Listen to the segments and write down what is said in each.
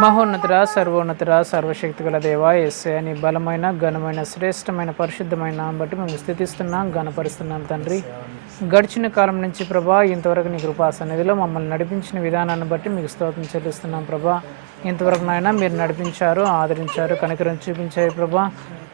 మహోన్నతుడ, సర్వోన్నతుడ, సర్వశక్తి గల దేవా యేసయ్య, నీ బలమైన ఘనమైన శ్రేష్టమైన పరిశుద్ధమైన నామం బట్టి మేము స్థుతిస్తున్నాం, ఘనపరుస్తున్నాం తండ్రి. గడిచిన కాలం నుంచి ప్రభా ఇంతవరకు నీ కృపా సన్నిధిలో మమ్మల్ని నడిపించిన విధానాన్ని బట్టి మీకు స్తోత్రం చెల్లిస్తున్నాం ప్రభా. ఇంతవరకు నాయన మీరు నడిపించారు, ఆదరించారు, కనికరం చూపించారు ప్రభా.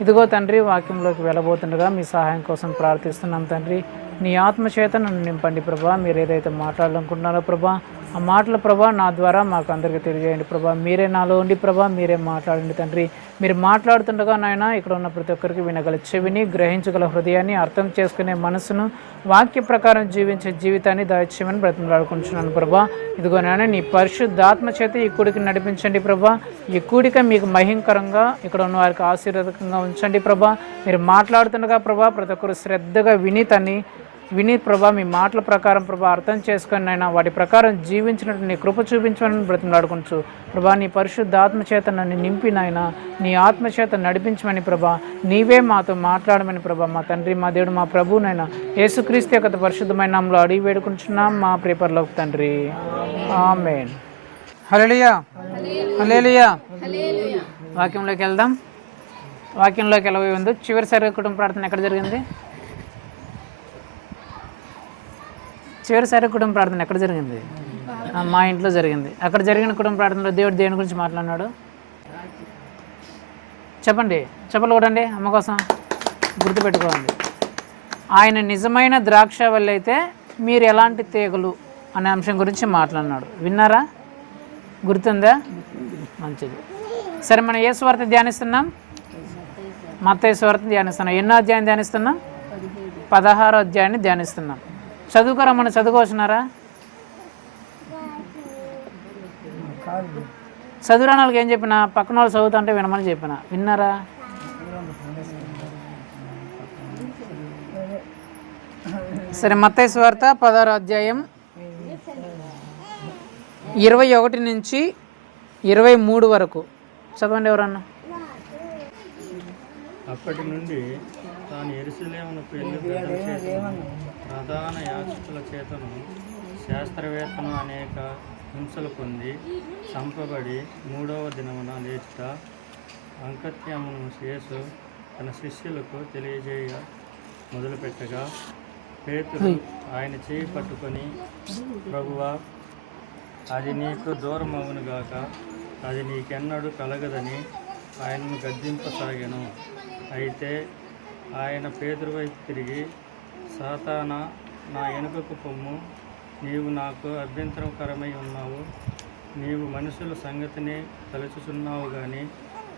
ఇదిగో తండ్రి, వాక్యంలోకి వెళ్ళబోతుండగా మీ సహాయం కోసం ప్రార్థిస్తున్నాం తండ్రి. నీ ఆత్మచేత నన్ను నింపండి ప్రభా. మీరు ఏదైతే మాట్లాడాలనుకుంటున్నారో ప్రభా, ఆ మాటల ప్రభా నా ద్వారా మాకు అందరికీ తెలియజేయండి ప్రభా. మీరే నాలో ఉండి ప్రభా, మీరే మాట్లాడండి తండ్రి. మీరు మాట్లాడుతుండగా నాయన ఇక్కడ ఉన్న ప్రతి ఒక్కరికి వినగల చెవిని, గ్రహించగల హృదయాన్ని, అర్థం చేసుకునే మనసును, వాక్య ప్రకారం జీవించే జీవితాన్ని దయచేయమని బ్రతిమలాడుకుంటున్నాను ప్రభా. ఇదిగో నాయన నీ పరిశుద్ధాత్మ చేత ఈ కూడికి నడిపించండి ప్రభా. ఈ కూడిక మీకు మహింకరంగా, ఇక్కడ ఉన్న వారికి ఆశీర్వాదకంగా ఉంచండి ప్రభా. మీరు మాట్లాడుతుండగా ప్రభా ప్రతి ఒక్కరు శ్రద్ధగా విని ప్రభా మీ మాటల ప్రకారం ప్రభా అర్థం చేసుకొని అయినా వాటి ప్రకారం జీవించినట్టు నీ కృప చూపించమని బ్రతిమలాడుకుంటూ ప్రభా, నీ పరిశుద్ధ ఆత్మచేత నన్ను నింపినైనా నీ ఆత్మచేత నడిపించమని ప్రభా, నీవే మాతో మాట్లాడమని ప్రభా, మా తండ్రి, మా దేవుడు, మా ప్రభునైనా యేసుక్రీస్తు యొక్క పరిశుద్ధమైన నామములో అడిగి వేడుకుంటున్నాం మా ప్రియ పరలోక తండ్రి. ఆమేన్. హల్లెలూయా, హల్లెలూయా. వాక్యంలోకి వెళ్దాం. వాక్యంలోకి వెళ్ళబోయే ముందు చివరిసారి కుటుంబ ప్రార్థన ఎక్కడ జరిగింది? చివరిసారి కుటుంబ ప్రార్థన ఎక్కడ జరిగింది? మా ఇంట్లో జరిగింది. అక్కడ జరిగిన కుటుంబ ప్రార్థనలో దేవుడు దేని గురించి మాట్లాడినాడు చెప్పండి. చెప్పలు కొట్టండి అమ్మ కోసం, గుర్తుపెట్టుకోండి. ఆయన నిజమైన ద్రాక్ష వల్ల అయితే మీరు ఎలాంటి తీగలు అనే అంశం గురించి మాట్లాడినాడు. విన్నారా? గుర్తుందా? మంచిది. సరే, మనం ఏ సువార్త ధ్యానిస్తున్నాం? మత్తయి సువార్త ధ్యానిస్తున్నాం. ఎన్నో అధ్యాయం ధ్యానిస్తున్నాం? 16వ అధ్యాయాన్ని ధ్యానిస్తున్నాం. చదువుకోరమ్మని చదువుకోవచ్చున్నారా? చదువురాని వాళ్ళకి ఏం చెప్పినా పక్కన వాళ్ళు చదువుతుంటే వినమని చెప్పిన. విన్నారా? సరే, మత్తయి సువార్త 16వ అధ్యాయం 21 నుంచి 23 వరకు చదవండి ఎవరన్నా. అప్పటి నుండి తాను యెరూషలేమునకు ప్రధాన యాజకుల చేతను శాస్త్రవేత్తను అనేక హింసలు పొంది చంపబడి 3వ దినమున లేచుట అంకత్యమును యేసు తన శిష్యులకు తెలియజేయ మొదలుపెట్టగా పేతురు ఆయన చేయి పట్టుకొని, ప్రభువా, అది నీకు దూరమవునుగాక, అది నీకెన్నడూ కలగదని ఆయనను గద్దింపసాగాను. అయితే ఆయన పేతురు వైపు తిరిగి, సాతానా, నా వెనుకకు పొమ్ము, నీవు నాకు అభ్యంతరకరమై ఉన్నావు. నీవు మనుషుల సంగతిని తలచుచున్నావు కానీ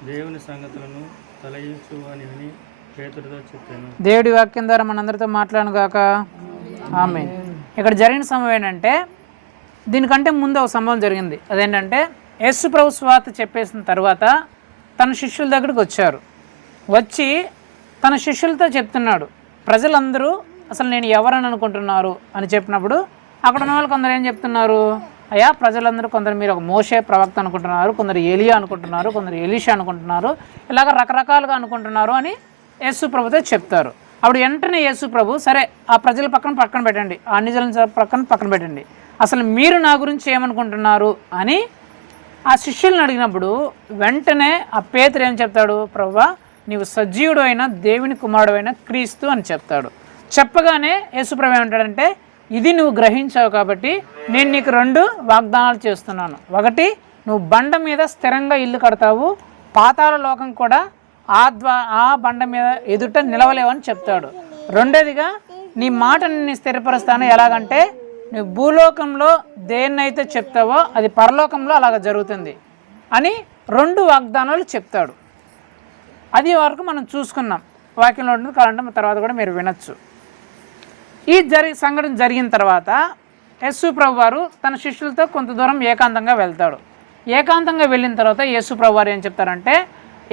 దేవుని సంగతులను తలయించు అని పేతురుతో చెప్పాను. దేవుడి వాక్యం ద్వారా మనందరితో మాట్లాడను గాక. ఆమేన్. ఇక్కడ జరిగిన సంభవం ఏంటంటే, దీనికంటే ముందు ఒక సంభవం జరిగింది. అదేంటంటే, యేసు ప్రభు సువార్త చెప్పేసిన తర్వాత తన శిష్యుల దగ్గరికి వచ్చి తన శిష్యులతో చెప్తున్నాడు, ప్రజలందరూ అసలు నేను ఎవరని అనుకుంటున్నారు అని చెప్పినప్పుడు అక్కడ ఉన్న వాళ్ళు కొందరు ఏం చెప్తున్నారు? అయ్యా, ప్రజలందరూ కొందరు మీరు ఒక మోషే ప్రవక్త అనుకుంటున్నారు, కొందరు ఎలియా అనుకుంటున్నారు, కొందరు ఎలీషా అనుకుంటున్నారు, ఇలాగ రకరకాలుగా అనుకుంటున్నారు అని యేసు ప్రభుతో చెప్తారు. అప్పుడు వెంటనే యేసు ప్రభు, సరే ఆ ప్రజల పక్కన పెట్టండి, ఆ నిజాల పక్కన పెట్టండి, అసలు మీరు నా గురించి ఏమనుకుంటున్నారు అని ఆ శిష్యులను అడిగినప్పుడు వెంటనే ఆ పేతురు ఏం చెప్తాడు? ప్రభువా, నీవు సజీవుడు అయిన దేవుని కుమారుడు అయిన క్రీస్తు అని చెప్తాడు. చెప్పగానే యేసుప్రభు ఏమంటాడంటే, ఇది నువ్వు గ్రహించావు కాబట్టి నేను నీకు 2 వాగ్దానాలు చేస్తున్నాను. ఒకటి, నువ్వు బండ మీద స్థిరంగా ఇల్లు కడతావు, పాతాళ లోకం కూడా ఆ బండ మీద ఎదుట నిలవలేవని చెప్తాడు. రెండోదిగా, నీ మాటని నేను స్థిరపరుస్తాను. ఎలాగంటే, నువ్వు భూలోకంలో దేన్నైతే చెప్తావో అది పరలోకంలో అలాగ జరుగుతుంది అని 2 వాగ్దానాలు చెప్తాడు. అది వరకు మనం చూసుకున్నాం. వాక్యంలో ఉంటుంది, కావాలంటే తర్వాత కూడా మీరు వినొచ్చు. ఈ సంఘటన జరిగిన తర్వాత యేసు ప్రభు వారు తన శిష్యులతో కొంత దూరం ఏకాంతంగా వెళ్తాడు. ఏకాంతంగా వెళ్ళిన తర్వాత యేసు ప్రభు వారు ఏం చెప్తారంటే,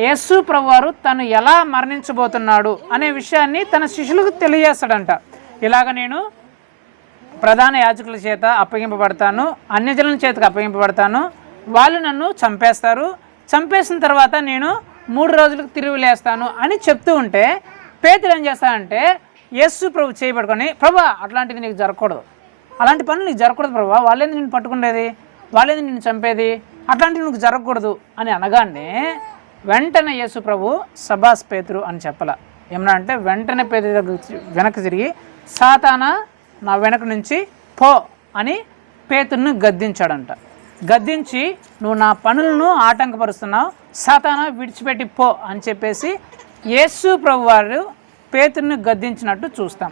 యేసు ప్రభు వారు తను ఎలా మరణించబోతున్నాడు అనే విషయాన్ని తన శిష్యులకు తెలియజేస్తాడంట. ఇలాగ నేను ప్రధాన యాజకుల చేత అప్పగింపబడతాను, అన్యజనుల చేతకు అప్పగింపబడతాను, వాళ్ళు నన్ను చంపేస్తారు, చంపేసిన తర్వాత నేను 3 రోజులకు తిరిగి లేస్తాను అని చెప్తూ ఉంటే పేతురు ఏం చేస్తాడంటే, యేసు ప్రభు చేయబడుకొని, ప్రభా, అట్లాంటిది నీకు జరగకూడదు, అలాంటి పనులు నీకు జరగకూడదు ప్రభా, వాళ్ళేంది నిన్ను పట్టుకునేది, వాళ్ళేంది నిన్ను చంపేది, అట్లాంటివి నువ్వు జరగకూడదు అని అనగానే వెంటనే యేసు ప్రభు సబాస్ పేతురు అని చెప్పాల. ఏమన్నా అంటే వెంటనే పేతురు వెనక్కి తిరిగి సాతానా నా వెనక నుంచి పో అని పేతురుని గద్దించాడంట. గద్దించి నువ్వు నా పనులను ఆటంకపరుస్తున్నావు, సాతానా విడిచిపెట్టి పో అని చెప్పేసి యేసు ప్రభు వారు పేతురుని గద్దించినట్టు చూస్తాం.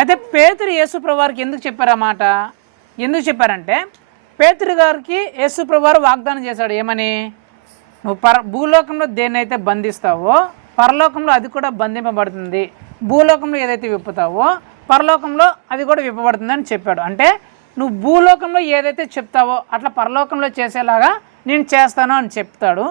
అయితే పేతురు యేసు ప్రభు వారికి ఎందుకు చెప్పారన్నమాట? ఎందుకు చెప్పారంటే పేతురు గారికి యేసు ప్రభు వారు వాగ్దానం చేశాడు. ఏమని? నువ్వు భూలోకంలో దేన్నైతే బంధిస్తావో పరలోకంలో అది కూడా బంధింపబడుతుంది, భూలోకంలో ఏదైతే విప్పుతావో పరలోకంలో అది కూడా విప్పబడుతుంది అని చెప్పాడు. అంటే నువ్వు భూలోకంలో ఏదైతే చెప్తావో అట్లా పరలోకంలో చేసేలాగా నేను చేస్తాను అని చెప్తాడు.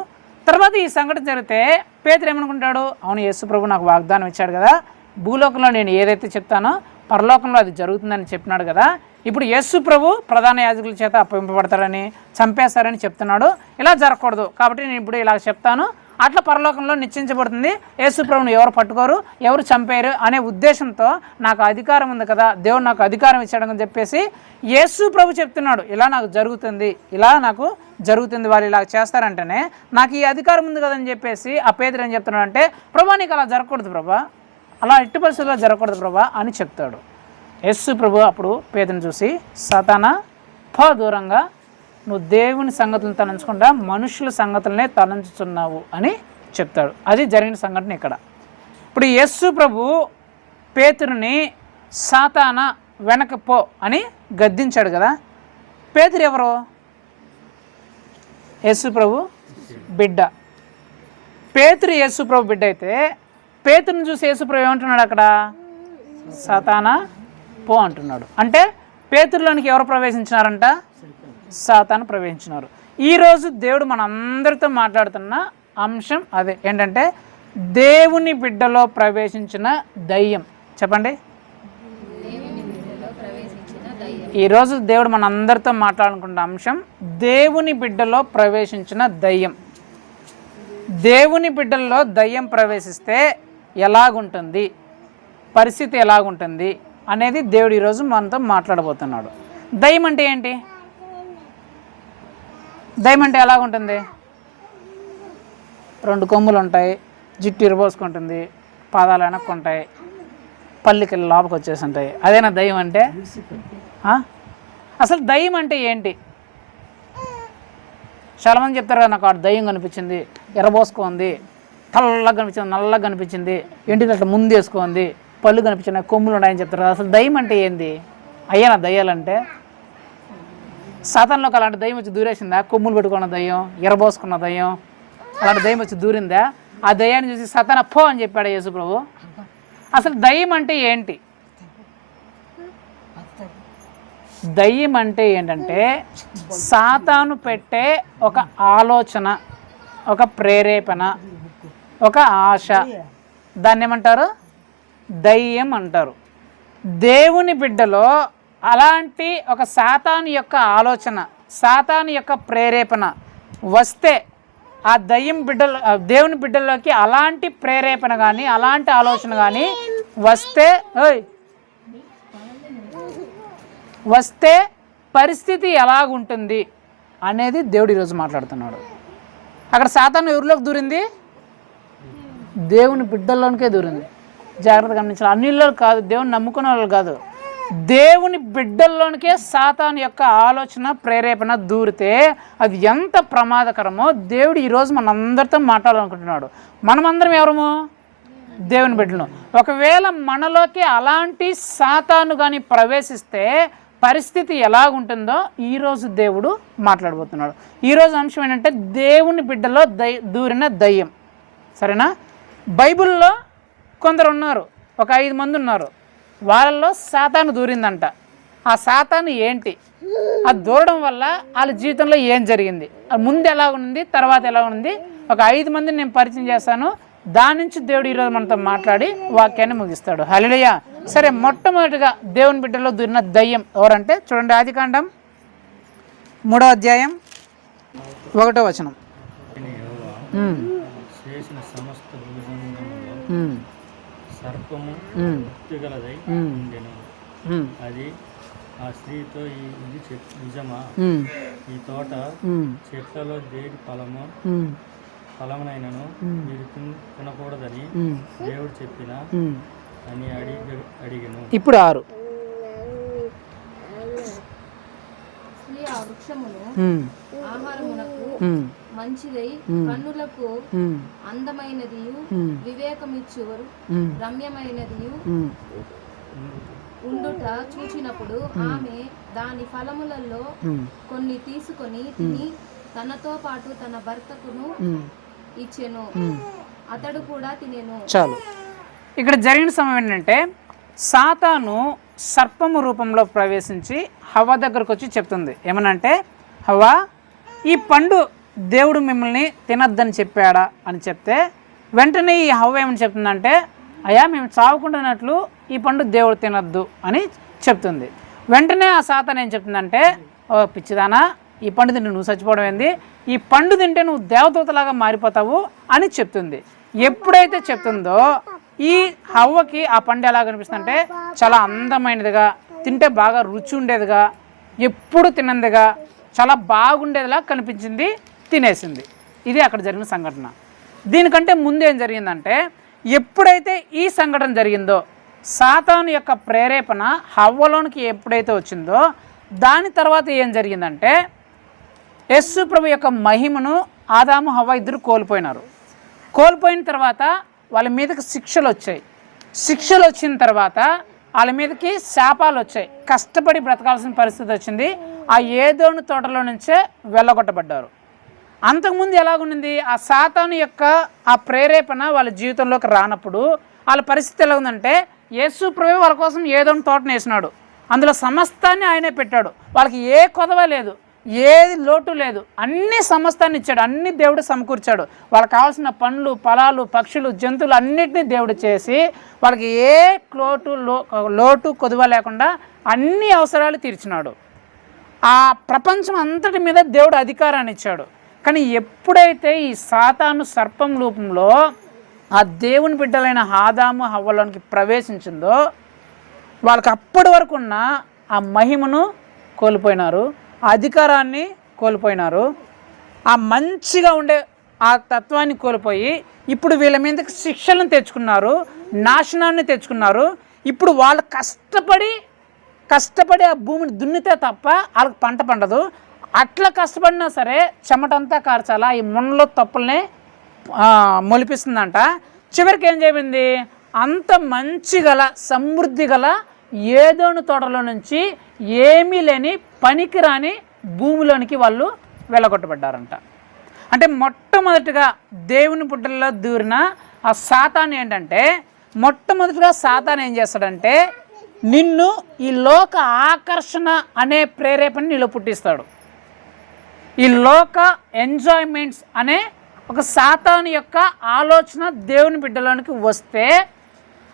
తర్వాత ఈ సంఘటన జరిగితే పేతురు ఏమనుకుంటాడు? అవును, యేసు ప్రభు నాకు వాగ్దానం ఇచ్చాడు కదా, భూలోకంలో నేను ఏదైతే చెప్తానో పరలోకంలో అది జరుగుతుందని చెప్పినాడు కదా, ఇప్పుడు యేసు ప్రభు ప్రధాన యాజకుల చేత అప్పగింపబడతారని చంపేస్తారని చెప్తున్నాడు. ఇలా జరగకూడదు కాబట్టి నేను ఇప్పుడు ఇలా చెప్తాను, అట్లా పరలోకంలో నిశ్చయించబడుతుంది, యేసు ప్రభుని ఎవరు పట్టుకోరు, ఎవరు చంపేరు అనే ఉద్దేశంతో నాకు అధికారం ఉంది కదా, దేవుడు నాకు అధికారం ఇచ్చాడని చెప్పేసి యేసు ప్రభు చెప్తున్నాడు. ఇలా నాకు జరుగుతుంది, ఇలా నాకు జరుగుతుంది, వాళ్ళు ఇలా చేస్తారంటేనే నాకు ఈ అధికారం ఉంది కదని చెప్పేసి ఆ పేతురు ఏం చెప్తున్నాడు అంటే, ప్రభా నీకు అలా జరగకూడదు ప్రభా, అలా ఎట్టి పరిస్థితుల్లో జరగకూడదు ప్రభా అని చెప్తాడు. యేసు ప్రభు అప్పుడు పేతురుని చూసి సాతానా పో దూరంగా, నువ్వు దేవుని సంగతులను తలంచకుండా మనుషుల సంగతులనే తలంచుతున్నావు అని చెప్తాడు. అది జరిగిన సంఘటన ఇక్కడ. ఇప్పుడు యేసు ప్రభు పేతురుని సాతానా వెనక పో అని గద్దించాడు కదా. పేతురు ఎవరు? యేసు ప్రభు బిడ్డ. పేతురు యేసు ప్రభు బిడ్డ అయితే పేతురుని చూసి యేసు ప్రభు ఏమంటున్నాడు అక్కడ? సాతానా పో అంటున్నాడు. అంటే పేతురులోనికి ఎవరు ప్రవేశించినారంట? సాతాను ప్రవేశించినారు. ఈరోజు దేవుడు మనందరితో మాట్లాడుతున్న అంశం అదే. ఏంటంటే దేవుని బిడ్డలో ప్రవేశించిన దయ్యం. చెప్పండి. ఈరోజు దేవుడు మనందరితో మాట్లాడుకున్న అంశం దేవుని బిడ్డలో ప్రవేశించిన దయ్యం. దేవుని బిడ్డల్లో దయ్యం ప్రవేశిస్తే ఎలాగుంటుంది, పరిస్థితి ఎలాగుంటుంది అనేది దేవుడు ఈరోజు మనతో మాట్లాడబోతున్నాడు. దయ్యం అంటే ఏంటి? దయ్యం అంటే ఎలాగుంటుంది? 2 కొమ్ములు ఉంటాయి, జుట్టు ఇరబోసుకుంటుంది, పాదాలు వెనక్కుంటాయి, పల్లికి లోపలికి వచ్చేసి ఉంటాయి. అదేనా దయ్యం అంటే? అసలు దయ్యం అంటే ఏంటి? చాలామంది చెప్తారు కదా, నాకు ఆ దయ్యం కనిపించింది, ఎర్రబోసుకుంది, తెల్లగా కనిపించింది, నల్లగా కనిపించింది, ఇంటికి అట్లా ముందు వేసుకుంది, పళ్ళు కనిపించిన కొమ్ములు ఉన్నాయని చెప్తారు. అసలు దయ్యం అంటే ఏంది? అయ్యానా దయ్యాలంటే? సాతాన్లోకి అలాంటి దయ్యం వచ్చి దూరేసిందా? కొమ్ములు పెట్టుకున్న దయ్యం, ఎర్రబోసుకున్న దయ్యం, అలాంటి దయ్యం వచ్చి దూరిందా? ఆ దయ్యాన్ని చూసి సాతాన పో అని చెప్పాడు యేసు ప్రభు. అసలు దయ్యం అంటే ఏంటి? దయ్యం అంటే ఏంటంటే సాతాను పెట్టే ఒక ఆలోచన, ఒక ప్రేరేపణ, ఒక ఆశ, దాన్ని ఏమంటారు? దయ్యం అంటారు. దేవుని బిడ్డలో అలాంటి ఒక సాతాను యొక్క ఆలోచన, సాతాను యొక్క ప్రేరేపణ వస్తే ఆ దయ్యం బిడ్డలు దేవుని బిడ్డల్లోకి అలాంటి ప్రేరేపణ కానీ అలాంటి ఆలోచన కానీ వస్తే పరిస్థితి ఎలాగుంటుంది అనేది దేవుడు ఈరోజు మాట్లాడుతున్నాడు. అక్కడ సాతాను ఎవరిలోకి దూరింది? దేవుని బిడ్డల్లోనికే దూరింది. జాగ్రత్తగా గమనించాలి. అన్నిల్లో కాదు, దేవుని నమ్ముకునే వాళ్ళు కాదు, దేవుని బిడ్డల్లోనికే సాతాను యొక్క ఆలోచన ప్రేరేపణ దూరితే అది ఎంత ప్రమాదకరమో దేవుడు ఈరోజు మనందరితో మాట్లాడాలనుకుంటున్నాడు. మనమందరం ఎవరము? దేవుని బిడ్డలు. ఒకవేళ మనలోకి అలాంటి సాతాను కానీ ప్రవేశిస్తే పరిస్థితి ఎలాగుంటుందో ఈరోజు దేవుడు మాట్లాడబోతున్నాడు. ఈరోజు అంశం ఏంటంటే దేవుని బిడ్డలో దూరిన దయ్యం. సరేనా? బైబిల్లో కొందరు ఉన్నారు, ఒక 5 మంది ఉన్నారు, వాళ్ళల్లో సాతాను దూరిందంట. ఆ సాతాను ఏంటి? అది దూరడం వల్ల వాళ్ళ జీవితంలో ఏం జరిగింది, ముందు ఎలా ఉంది, తర్వాత ఎలా ఉంది, ఒక 5 మందిని నేను పరిచయం చేస్తాను. దాని నుంచి దేవుడు ఈరోజు మనతో మాట్లాడి వాక్యాన్ని ముగిస్తాడు. హల్లెలూయా. సరే, మొట్టమొదటిగా దేవుని బిడ్డలో దూరిన దయ్యం ఎవరంటే చూడండి, ఆదికాండం 3వ అధ్యాయం 1వ వచనం. చేసిన సమస్త సర్పము గలదై ఉండెను, అది ఆ స్త్రీతో ఇది నిజమా? ఈ తోట చెట్లలో దేని ఫలమునైనను మీరు తినకూడదని దేవుడు చెప్పిన అని అడిగను. ఇప్పుడు 6. ఆ వృక్షమును ఆహారమునకు మంచిదై కన్నులకు అందమైనదియు వివేకమిచ్చువరు రమ్యమైనదియు ఉండుట చూచినప్పుడు ఆమె దాని ఫలములలో కొన్ని తీసుకొని తిని తనతో పాటు తన భర్తకును ఇచ్చెను, అతడు కూడా తినెను. చాలు. ఇక్కడ జరిగిన సమయం ఏంటంటే సాతాను సర్పము రూపంలో ప్రవేశించి హవ్వ దగ్గరకు వచ్చి చెప్తుంది ఏమనంటే, హవ్వ, ఈ పండు దేవుడు మిమ్మల్ని తినద్దని చెప్పాడా అని చెప్తే వెంటనే ఈ హవ్వ ఏమని చెప్తుందంటే, అయ్యా మేము చావుకుంటున్నట్లు ఈ పండు దేవుడు తినద్దు అని చెప్తుంది. వెంటనే ఆ సాతాను ఏం చెప్తుందంటే, ఓ పిచ్చిదానా, ఈ పండు తింటే నువ్వు చచ్చిపోవడం ఏంది, ఈ పండు తింటే నువ్వు దేవదూతలాగా మారిపోతావు అని చెప్తుంది. ఎప్పుడైతే చెప్తుందో ఈ హవ్వకి ఆ పండు ఎలా కనిపిస్తుంది అంటే చాలా అందమైనదిగా, తింటే బాగా రుచి ఉండేదిగా, ఎప్పుడు తినందిగా, చాలా బాగుండేదిలా కనిపించింది, తినేసింది. ఇది అక్కడ జరిగిన సంఘటన. దీనికంటే ముందు ఏం జరిగిందంటే, ఎప్పుడైతే ఈ సంఘటన జరిగిందో సాతాను యొక్క ప్రేరేపణ హవ్వలోనికి ఎప్పుడైతే వచ్చిందో దాని తర్వాత ఏం జరిగిందంటే యేసు ప్రభు యొక్క మహిమను ఆదాము హవ్వ ఇద్దరు కోల్పోయినారు. కోల్పోయిన తర్వాత వాళ్ళ మీదకి శిక్షలు వచ్చాయి. శిక్షలు వచ్చిన తర్వాత వాళ్ళ మీదకి శాపాలు వచ్చాయి. కష్టపడి బ్రతకాల్సిన పరిస్థితి వచ్చింది. ఆ ఏదోను తోటలో నుంచే వెళ్ళగొట్టబడ్డారు. అంతకుముందు ఎలాగుండింది, ఆ సాతాను యొక్క ఆ ప్రేరేపణ వాళ్ళ జీవితంలోకి రానప్పుడు వాళ్ళ పరిస్థితి ఎలా ఉందంటే, యేసు ప్రభు వాళ్ళ కోసం ఏదోని తోటను వేసినాడు, అందులో సమస్తాన్ని ఆయనే పెట్టాడు. వాళ్ళకి ఏ కొదవ లేదు, ఏది లోటు లేదు, అన్ని సమస్తాన్ని ఇచ్చాడు, అన్ని దేవుడు సమకూర్చాడు. వాళ్ళకి కావాల్సిన పండ్లు, ఫలాలు, పక్షులు, జంతువులు అన్నిటినీ దేవుడు చేసి వాళ్ళకి ఏ లోటు కొదువ లేకుండా అన్ని అవసరాలు తీర్చినాడు. ఆ ప్రపంచం అంతటి మీద దేవుడు అధికారాన్ని ఇచ్చాడు. కానీ ఎప్పుడైతే ఈ సాతాను సర్పం రూపంలో ఆ దేవుని బిడ్డలైన ఆదాము హవ్వలోనికి ప్రవేశించిందో వాళ్ళకి అప్పటి వరకు ఉన్న ఆ మహిమను కోల్పోయినారు, ఆ అధికారాన్ని కోల్పోయినారు, ఆ మంచిగా ఉండే ఆ తత్వాన్ని కోల్పోయి ఇప్పుడు వీళ్ళ మీదకి శిక్షలను తెచ్చుకున్నారు, నాశనాన్ని తెచ్చుకున్నారు. ఇప్పుడు వాళ్ళు కష్టపడి ఆ భూమిని దున్నితే తప్ప వాళ్ళకి పంట పండదు. అట్లా కష్టపడినా సరే చెమటంతా కార్చాలా, ఈ ముళ్ళలో తప్పుల్ని మొలిపిస్తుందంట. చివరికి ఏం చెప్పింది, అంత మంచి గల సమృద్ధి గల ఏదోను తోటలో నుంచి ఏమీ లేని పనికిరాని భూమిలోనికి వాళ్ళు వెళ్ళగొట్టబడ్డారంట. అంటే మొట్టమొదటిగా దేవుని పుట్టల్లో దూరిన ఆ సాతాను ఏంటంటే, మొట్టమొదటిగా సాతాను ఏం చేస్తాడంటే నిన్ను ఈ లోక ఆకర్షణ అనే ప్రేరేపణ నీలో పుట్టిస్తాడు. ఈ లోక ఎంజాయ్మెంట్స్ అనే ఒక సాతాను యొక్క ఆలోచన దేవుని బిడ్డలోనికి వస్తే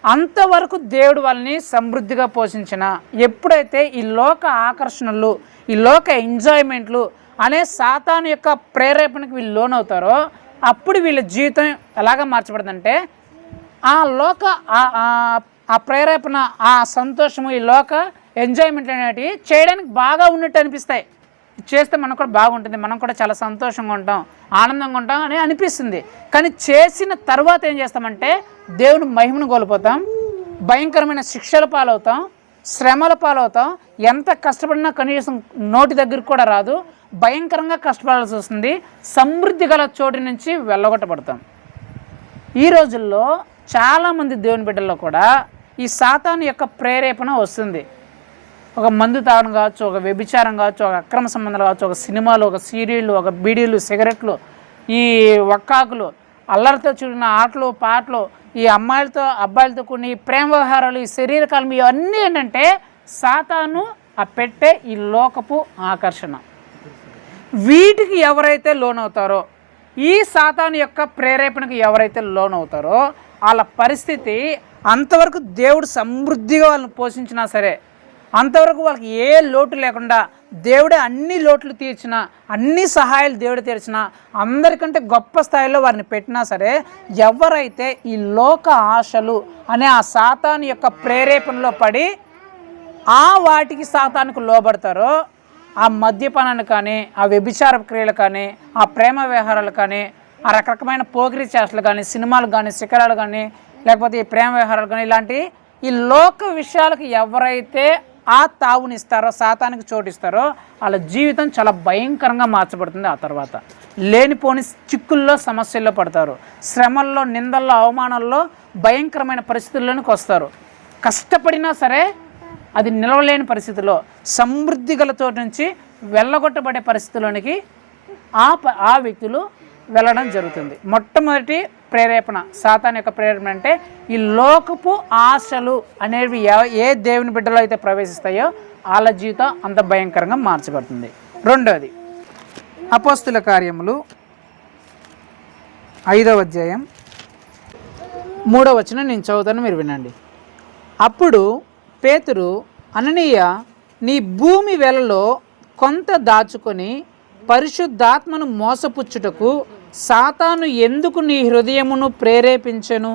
అంతవరకు దేవుడు వాళ్ళని సమృద్ధిగా పోషించిన, ఎప్పుడైతే ఈ లోక ఆకర్షణలు, ఈ లోక ఎంజాయ్మెంట్లు అనే సాతాను యొక్క ప్రేరేపణకు వీళ్ళు లోనవుతారో అప్పుడు వీళ్ళ జీవితం ఎలాగ మార్చబడుతుందంటే ఆ లోక ఆ ప్రేరేపణ, ఆ సంతోషము, ఈ లోక ఎంజాయ్మెంట్ అనేటివి చేయడానికి బాగా ఉన్నట్టు అనిపిస్తాయి. చేస్తే మనకు కూడా బాగుంటుంది, మనం కూడా చాలా సంతోషంగా ఉంటాం, ఆనందంగా ఉంటాం అని అనిపిస్తుంది. కానీ చేసిన తర్వాత ఏం చేస్తామంటే దేవుని మహిమను కోల్పోతాం, భయంకరమైన శిక్షల పాలవుతాం, శ్రమల పాలవుతాం, ఎంత కష్టపడినా కనీసం నోటి దగ్గరికి కూడా రాదు, భయంకరంగా కష్టపడాల్సి వస్తుంది, సమృద్ధి గల చోటు నుంచి వెళ్ళగొట్టబడతాం. ఈ రోజుల్లో చాలామంది దేవుని బిడ్డల్లో కూడా ఈ సాతాను యొక్క ప్రేరేపణ వస్తుంది. ఒక మందు తాగడం కావచ్చు, ఒక వ్యభిచారం కావచ్చు, ఒక అక్రమ సంబంధాలు కావచ్చు, ఒక సినిమాలు, ఒక సీరియళ్ళు, ఒక బీడీలు, సిగరెట్లు, ఈ వక్కాకులు, అల్లరితో చూడిన ఆటలు, పాటలు, ఈ అమ్మాయిలతో అబ్బాయిలతో కొన్ని ప్రేమ వ్యవహారాలు, ఈ శరీరకాలం, ఇవన్నీ ఏంటంటే సాతాను ఆ పెట్టే ఈ లోకపు ఆకర్షణ. వీటికి ఎవరైతే లోనవుతారో, ఈ సాతాను యొక్క ప్రేరేపణకు ఎవరైతే లోనవుతారో వాళ్ళ పరిస్థితి అంతవరకు దేవుడు సమృద్ధిగా వాళ్ళని పోషించినా సరే, అంతవరకు వాళ్ళకి ఏ లోటు లేకుండా దేవుడే అన్ని లోట్లు తీర్చిన, అన్ని సహాయాలు దేవుడు తీర్చిన, అందరికంటే గొప్ప స్థాయిలో వారిని పెట్టినా సరే, ఎవరైతే ఈ లోక ఆశలు అనే ఆ సాతాను యొక్క ప్రేరేపణలో పడి ఆ వాటికి సాతానుకు లోబడతారో, ఆ మద్యపానాన్ని కానీ, ఆ వ్యభిచార క్రియలు కానీ, ఆ ప్రేమ వ్యవహారాలు కానీ, ఆ రకరకమైన పోకిరీ చేష్టలు కానీ, సినిమాలు కానీ, శిఖరాలు కానీ, లేకపోతే ఈ ప్రేమ వ్యవహారాలు కానీ, ఇలాంటి ఈ లోక విషయాలకు ఎవరైతే ఆ తావునిస్తారో, సాతానికి చోటిస్తారో, వాళ్ళ జీవితం చాలా భయంకరంగా మార్చబడుతుంది. ఆ తర్వాత లేనిపోని చిక్కుల్లో, సమస్యల్లో పడతారు. శ్రమల్లో, నిందల్లో, అవమానాల్లో, భయంకరమైన పరిస్థితుల్లోనికి వస్తారు. కష్టపడినా సరే అది నిలవలేని పరిస్థితిలో, సమృద్ధి గల చోటు నుంచి వెళ్ళగొట్టబడే పరిస్థితిలోనికి ఆ వ్యక్తులు వెళ్ళడం జరుగుతుంది. మొట్టమొదటి ప్రేరేపణ, సాతాను యొక్క ప్రేరేపణ అంటే ఈ లోకపు ఆశలు అనేవి ఏ దేవుని బిడ్డలో అయితే ప్రవేశిస్తాయో వాళ్ళ జీవితం అంత భయంకరంగా మార్చబడుతుంది. రెండవది అపోస్తుల కార్యములు 5వ అధ్యాయం 3వ వచనం నేను చదువుతాను, మీరు వినండి. అప్పుడు పేతురు, అననీయ, నీ భూమి వెలలో కొంత దాచుకొని పరిశుద్ధాత్మను మోసపుచ్చుటకు సాతాను ఎందుకు నీ హృదయమును ప్రేరేపించెను?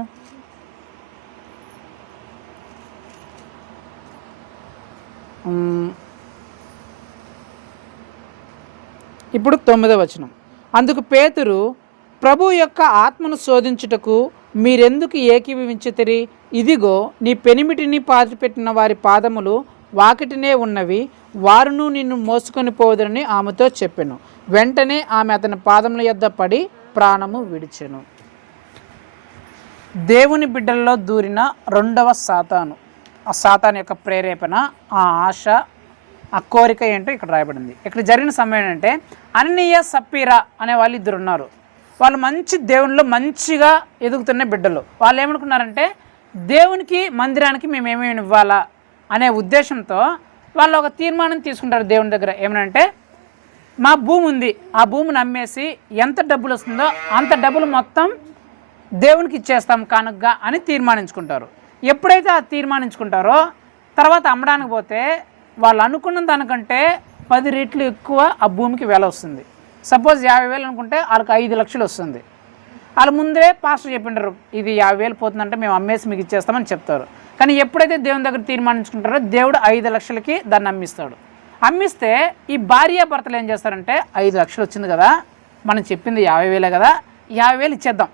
ఇప్పుడు 9వ వచనం. అందుకు పేతురు, ప్రభు యొక్క ఆత్మను శోధించుటకు మీరెందుకు ఏకీభవించితిరి? ఇదిగో నీ పెనిమిటిని పాతిపెట్టిన వారి పాదములు వాకిటినే ఉన్నవి, వారును నిన్ను మోసుకొని పోదురని ఆమెతో చెప్పెను. వెంటనే ఆమె అతని పాదముల యొద్ద పడి ప్రాణము విడిచెను. దేవుని బిడ్డల్లో దూరిన రెండవ సాతాను, ఆ సాతాను యొక్క ప్రేరేపణ, ఆ ఆశ, ఆ కోరిక ఏంటో ఇక్కడ రాయబడింది. ఇక్కడ జరిగిన సమయం ఏంటంటే, అననీయ సప్పీరా అనే వాళ్ళు ఇద్దరు ఉన్నారు. వాళ్ళు మంచి దేవునిలో మంచిగా ఎదుగుతున్న బిడ్డలు. వాళ్ళు ఏమనుకున్నారంటే, దేవునికి మందిరానికి మేము ఏమేమి ఇవ్వాలా అనే ఉద్దేశంతో వాళ్ళు ఒక తీర్మానం తీసుకుంటారు దేవుని దగ్గర. ఏమనంటే, మా భూమి ఉంది, ఆ భూమిని అమ్మేసి ఎంత డబ్బులు వస్తుందో అంత డబ్బులు మొత్తం దేవునికి ఇచ్చేస్తాం కానుకగా అని తీర్మానించుకుంటారు. ఎప్పుడైతే ఆ తీర్మానించుకుంటారో తర్వాత అమ్మడానికి పోతే వాళ్ళు అనుకున్న దానికంటే 10 రెట్లు ఎక్కువ ఆ భూమికి వెల వస్తుంది. సపోజ్ 50,000 అనుకుంటే వాళ్ళకి 5 లక్షలు వస్తుంది. వాళ్ళు ముందే పాస్టర్ చెప్పింటారు, ఇది 50,000 పోతుందంటే మేము అమ్మేసి మీకు ఇచ్చేస్తామని చెప్తారు. కానీ ఎప్పుడైతే దేవుని దగ్గర తీర్మానించుకుంటారో దేవుడు 5 లక్షలకి దాన్ని అమ్మిస్తాడు. అమ్మిస్తే ఈ భార్యాభర్తలు ఏం చేస్తారంటే, 5 లక్షలు వచ్చింది కదా, మనం చెప్పింది 50,000 కదా, 50,000 ఇచ్చేద్దాం,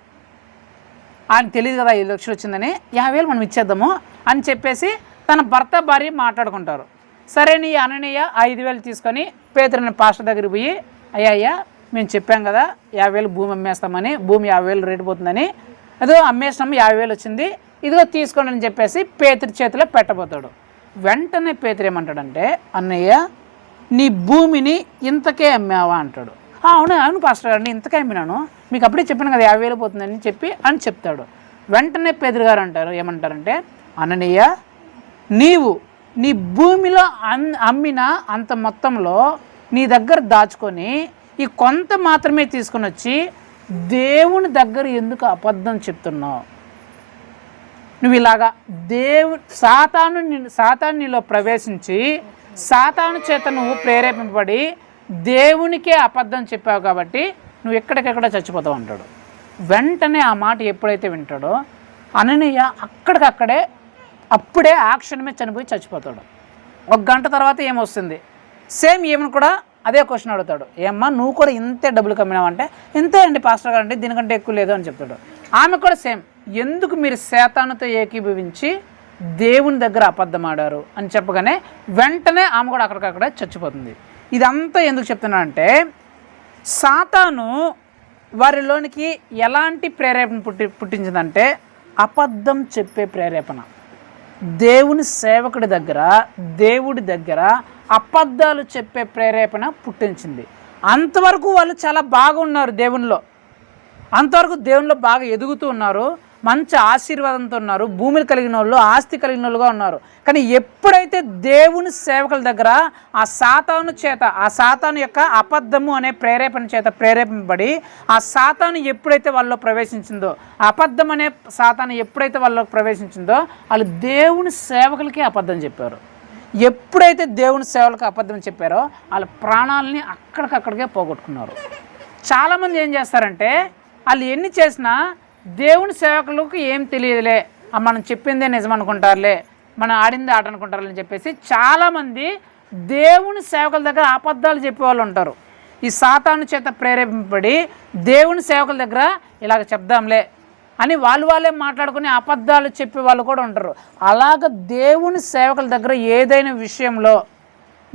ఆయన తెలియదు కదా 5 లక్షలు వచ్చిందని, 50,000 మనం ఇచ్చేద్దాము అని చెప్పేసి తన భర్త భార్య మాట్లాడుకుంటారు. సరే నీ అననీయ 5,000 తీసుకొని పేతురుని పాస్టర్ దగ్గరికి పోయి, అయ్యా మేము చెప్పాం కదా 50,000 భూమి అమ్మేస్తామని, భూమి 50,000 రేటు పోతుందని, అదో అమ్మేసినాము 50,000 వచ్చింది, ఇదిగో తీసుకోండి అని చెప్పేసి పేతురు చేతిలో పెట్టబోతాడు. వెంటనే పేతురు ఏమంటాడంటే, అన్నయ్య నీ భూమిని ఇంతకే అమ్మావా అంటాడు. అవును పాస్టర్ గారు, ఇంతకే అమ్మినాను, మీకు అప్పుడే చెప్పాను కదా 50,000 పోతుందని అని చెప్తాడు. వెంటనే పేతురు గారు అంటారు, ఏమంటారంటే, అన్నయ్య నీవు నీ భూమిలో అమ్మిన అంత మొత్తంలో నీ దగ్గర దాచుకొని ఈ కొంత మాత్రమే తీసుకొని వచ్చి దేవుని దగ్గర ఎందుకు అబద్ధం చెప్తున్నావు? నువ్వు ఇలాగా సాతాను నీలో ప్రవేశించి సాతాను చేత నువ్వు ప్రేరేపింపబడి దేవునికే అబద్ధం చెప్పావు కాబట్టి నువ్వు ఎక్కడికెక్కడ చచ్చిపోతావు అంటాడు. వెంటనే ఆ మాట ఎప్పుడైతే వింటాడో అననీయ అప్పుడే ఆ క్షణమే చనిపోయి చచ్చిపోతాడు. 1 గంట తర్వాత ఏమొస్తుంది, సేమ్ ఏమని కూడా అదే క్వశ్చన్ అడుగుతాడు, ఏమ్మా నువ్వు కూడా ఇంతే డబ్బులు కమ్మినావంటే, ఇంతే అండి పాస్టర్ గారు అంటే దీనికంటే ఎక్కువ లేదు అని చెప్తాడు. ఆమె కూడా సేమ్, ఎందుకు మీరు సాతానుతో ఏకీభవించి దేవుని దగ్గర అబద్ధం ఆడారు అని చెప్పగానే వెంటనే ఆమె కూడా అక్కడికక్కడే చచ్చిపోతుంది. ఇదంతా ఎందుకు చెప్తున్నానంటే, సాతాను వారిలోనికి ఎలాంటి ప్రేరేపణ పుట్టించిందంటే, అబద్ధం చెప్పే ప్రేరేపణ. దేవుని సేవకుడి దగ్గర, దేవుడి దగ్గర అబద్ధాలు చెప్పే ప్రేరేపణ పుట్టించింది. అంతవరకు వాళ్ళు చాలా బాగున్నారు దేవునిలో, అంతవరకు దేవునిలో బాగా ఎదుగుతూ ఉన్నారు, మంచి ఆశీర్వాదంతో ఉన్నారు, భూమిని కలిగిన వాళ్ళు, ఆస్తి కలిగిన వాళ్ళుగా ఉన్నారు. కానీ ఎప్పుడైతే దేవుని సేవకుల దగ్గర ఆ సాతాను యొక్క అబద్ధము అనే ప్రేరేపణ చేత ప్రేరేపింపబడి ఆ సాతాను ఎప్పుడైతే వాళ్ళలో ప్రవేశించిందో, అబద్ధం అనే సాతాను ఎప్పుడైతే వాళ్ళలో ప్రవేశించిందో వాళ్ళు దేవుని సేవకులకి అబద్ధం చెప్పారు. ఎప్పుడైతే దేవుని సేవలకు అబద్ధం చెప్పారో వాళ్ళ ప్రాణాలని అక్కడికక్కడికే పోగొట్టుకున్నారు. చాలామంది ఏం చేస్తారంటే, వాళ్ళు ఎన్ని చేసినా దేవుని సేవకులకు ఏం తెలియదులే, మనం చెప్పిందే నిజం అనుకుంటారులే, మనం ఆడింది ఆట అనుకుంటారని చెప్పేసి చాలామంది దేవుని సేవకుల దగ్గర అబద్ధాలు చెప్పేవాళ్ళు ఉంటారు. ఈ సాతాను చేత ప్రేరేపింపబడి దేవుని సేవకుల దగ్గర ఇలాగ చెప్దాంలే అని వాళ్ళే మాట్లాడుకుని అబద్ధాలు చెప్పే వాళ్ళు కూడా ఉంటారు. అలాగ దేవుని సేవకుల దగ్గర ఏదైనా విషయంలో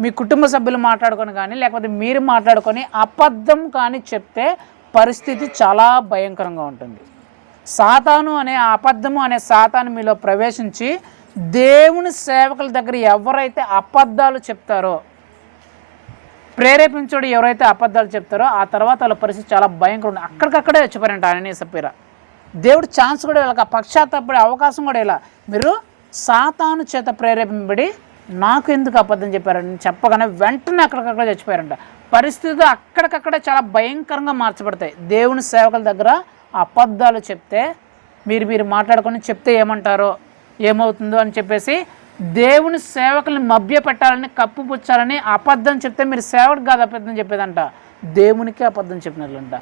మీ కుటుంబ సభ్యులు మాట్లాడుకొని కానీ లేకపోతే మీరు మాట్లాడుకొని అబద్ధం కానీ చెప్తే పరిస్థితి చాలా భయంకరంగా ఉంటుంది. సాతాను అనే అబద్ధము అనే సాతాను మీలో ప్రవేశించి దేవుని సేవకుల దగ్గర ఎవరైతే అబద్ధాలు చెప్తారో, ప్రేరేపించడం ఎవరైతే అబద్ధాలు చెప్తారో ఆ తర్వాత వాళ్ళ పరిస్థితి చాలా భయంకరంగా ఉంటుంది. అక్కడికక్కడే చచ్చిపోయారంట అననీయ సప్పీరా. దేవుడు ఛాన్స్ కూడా ఇలా పశ్చాత్తాపడే అవకాశం కూడా ఇలా మీరు సాతాను చేత ప్రేరేపింపబడి నాకు ఎందుకు అబద్ధం చెప్పారని చెప్పగానే వెంటనే అక్కడికక్కడ చచ్చిపోయారంట. పరిస్థితులు అక్కడికక్కడే చాలా భయంకరంగా మార్చబడతాయి. దేవుని సేవకుల దగ్గర అబద్ధాలు చెప్తే మీరు మాట్లాడుకొని చెప్తే ఏమంటారో ఏమవుతుందో అని చెప్పేసి దేవుని సేవకుల్ని మభ్య పెట్టాలని కప్పుపుచ్చాలని అబద్ధం చెప్తే మీరు సేవకు కాదు అబద్ధం చెప్పేదంట, దేవునికి అబద్ధం చెప్పినట్లంట.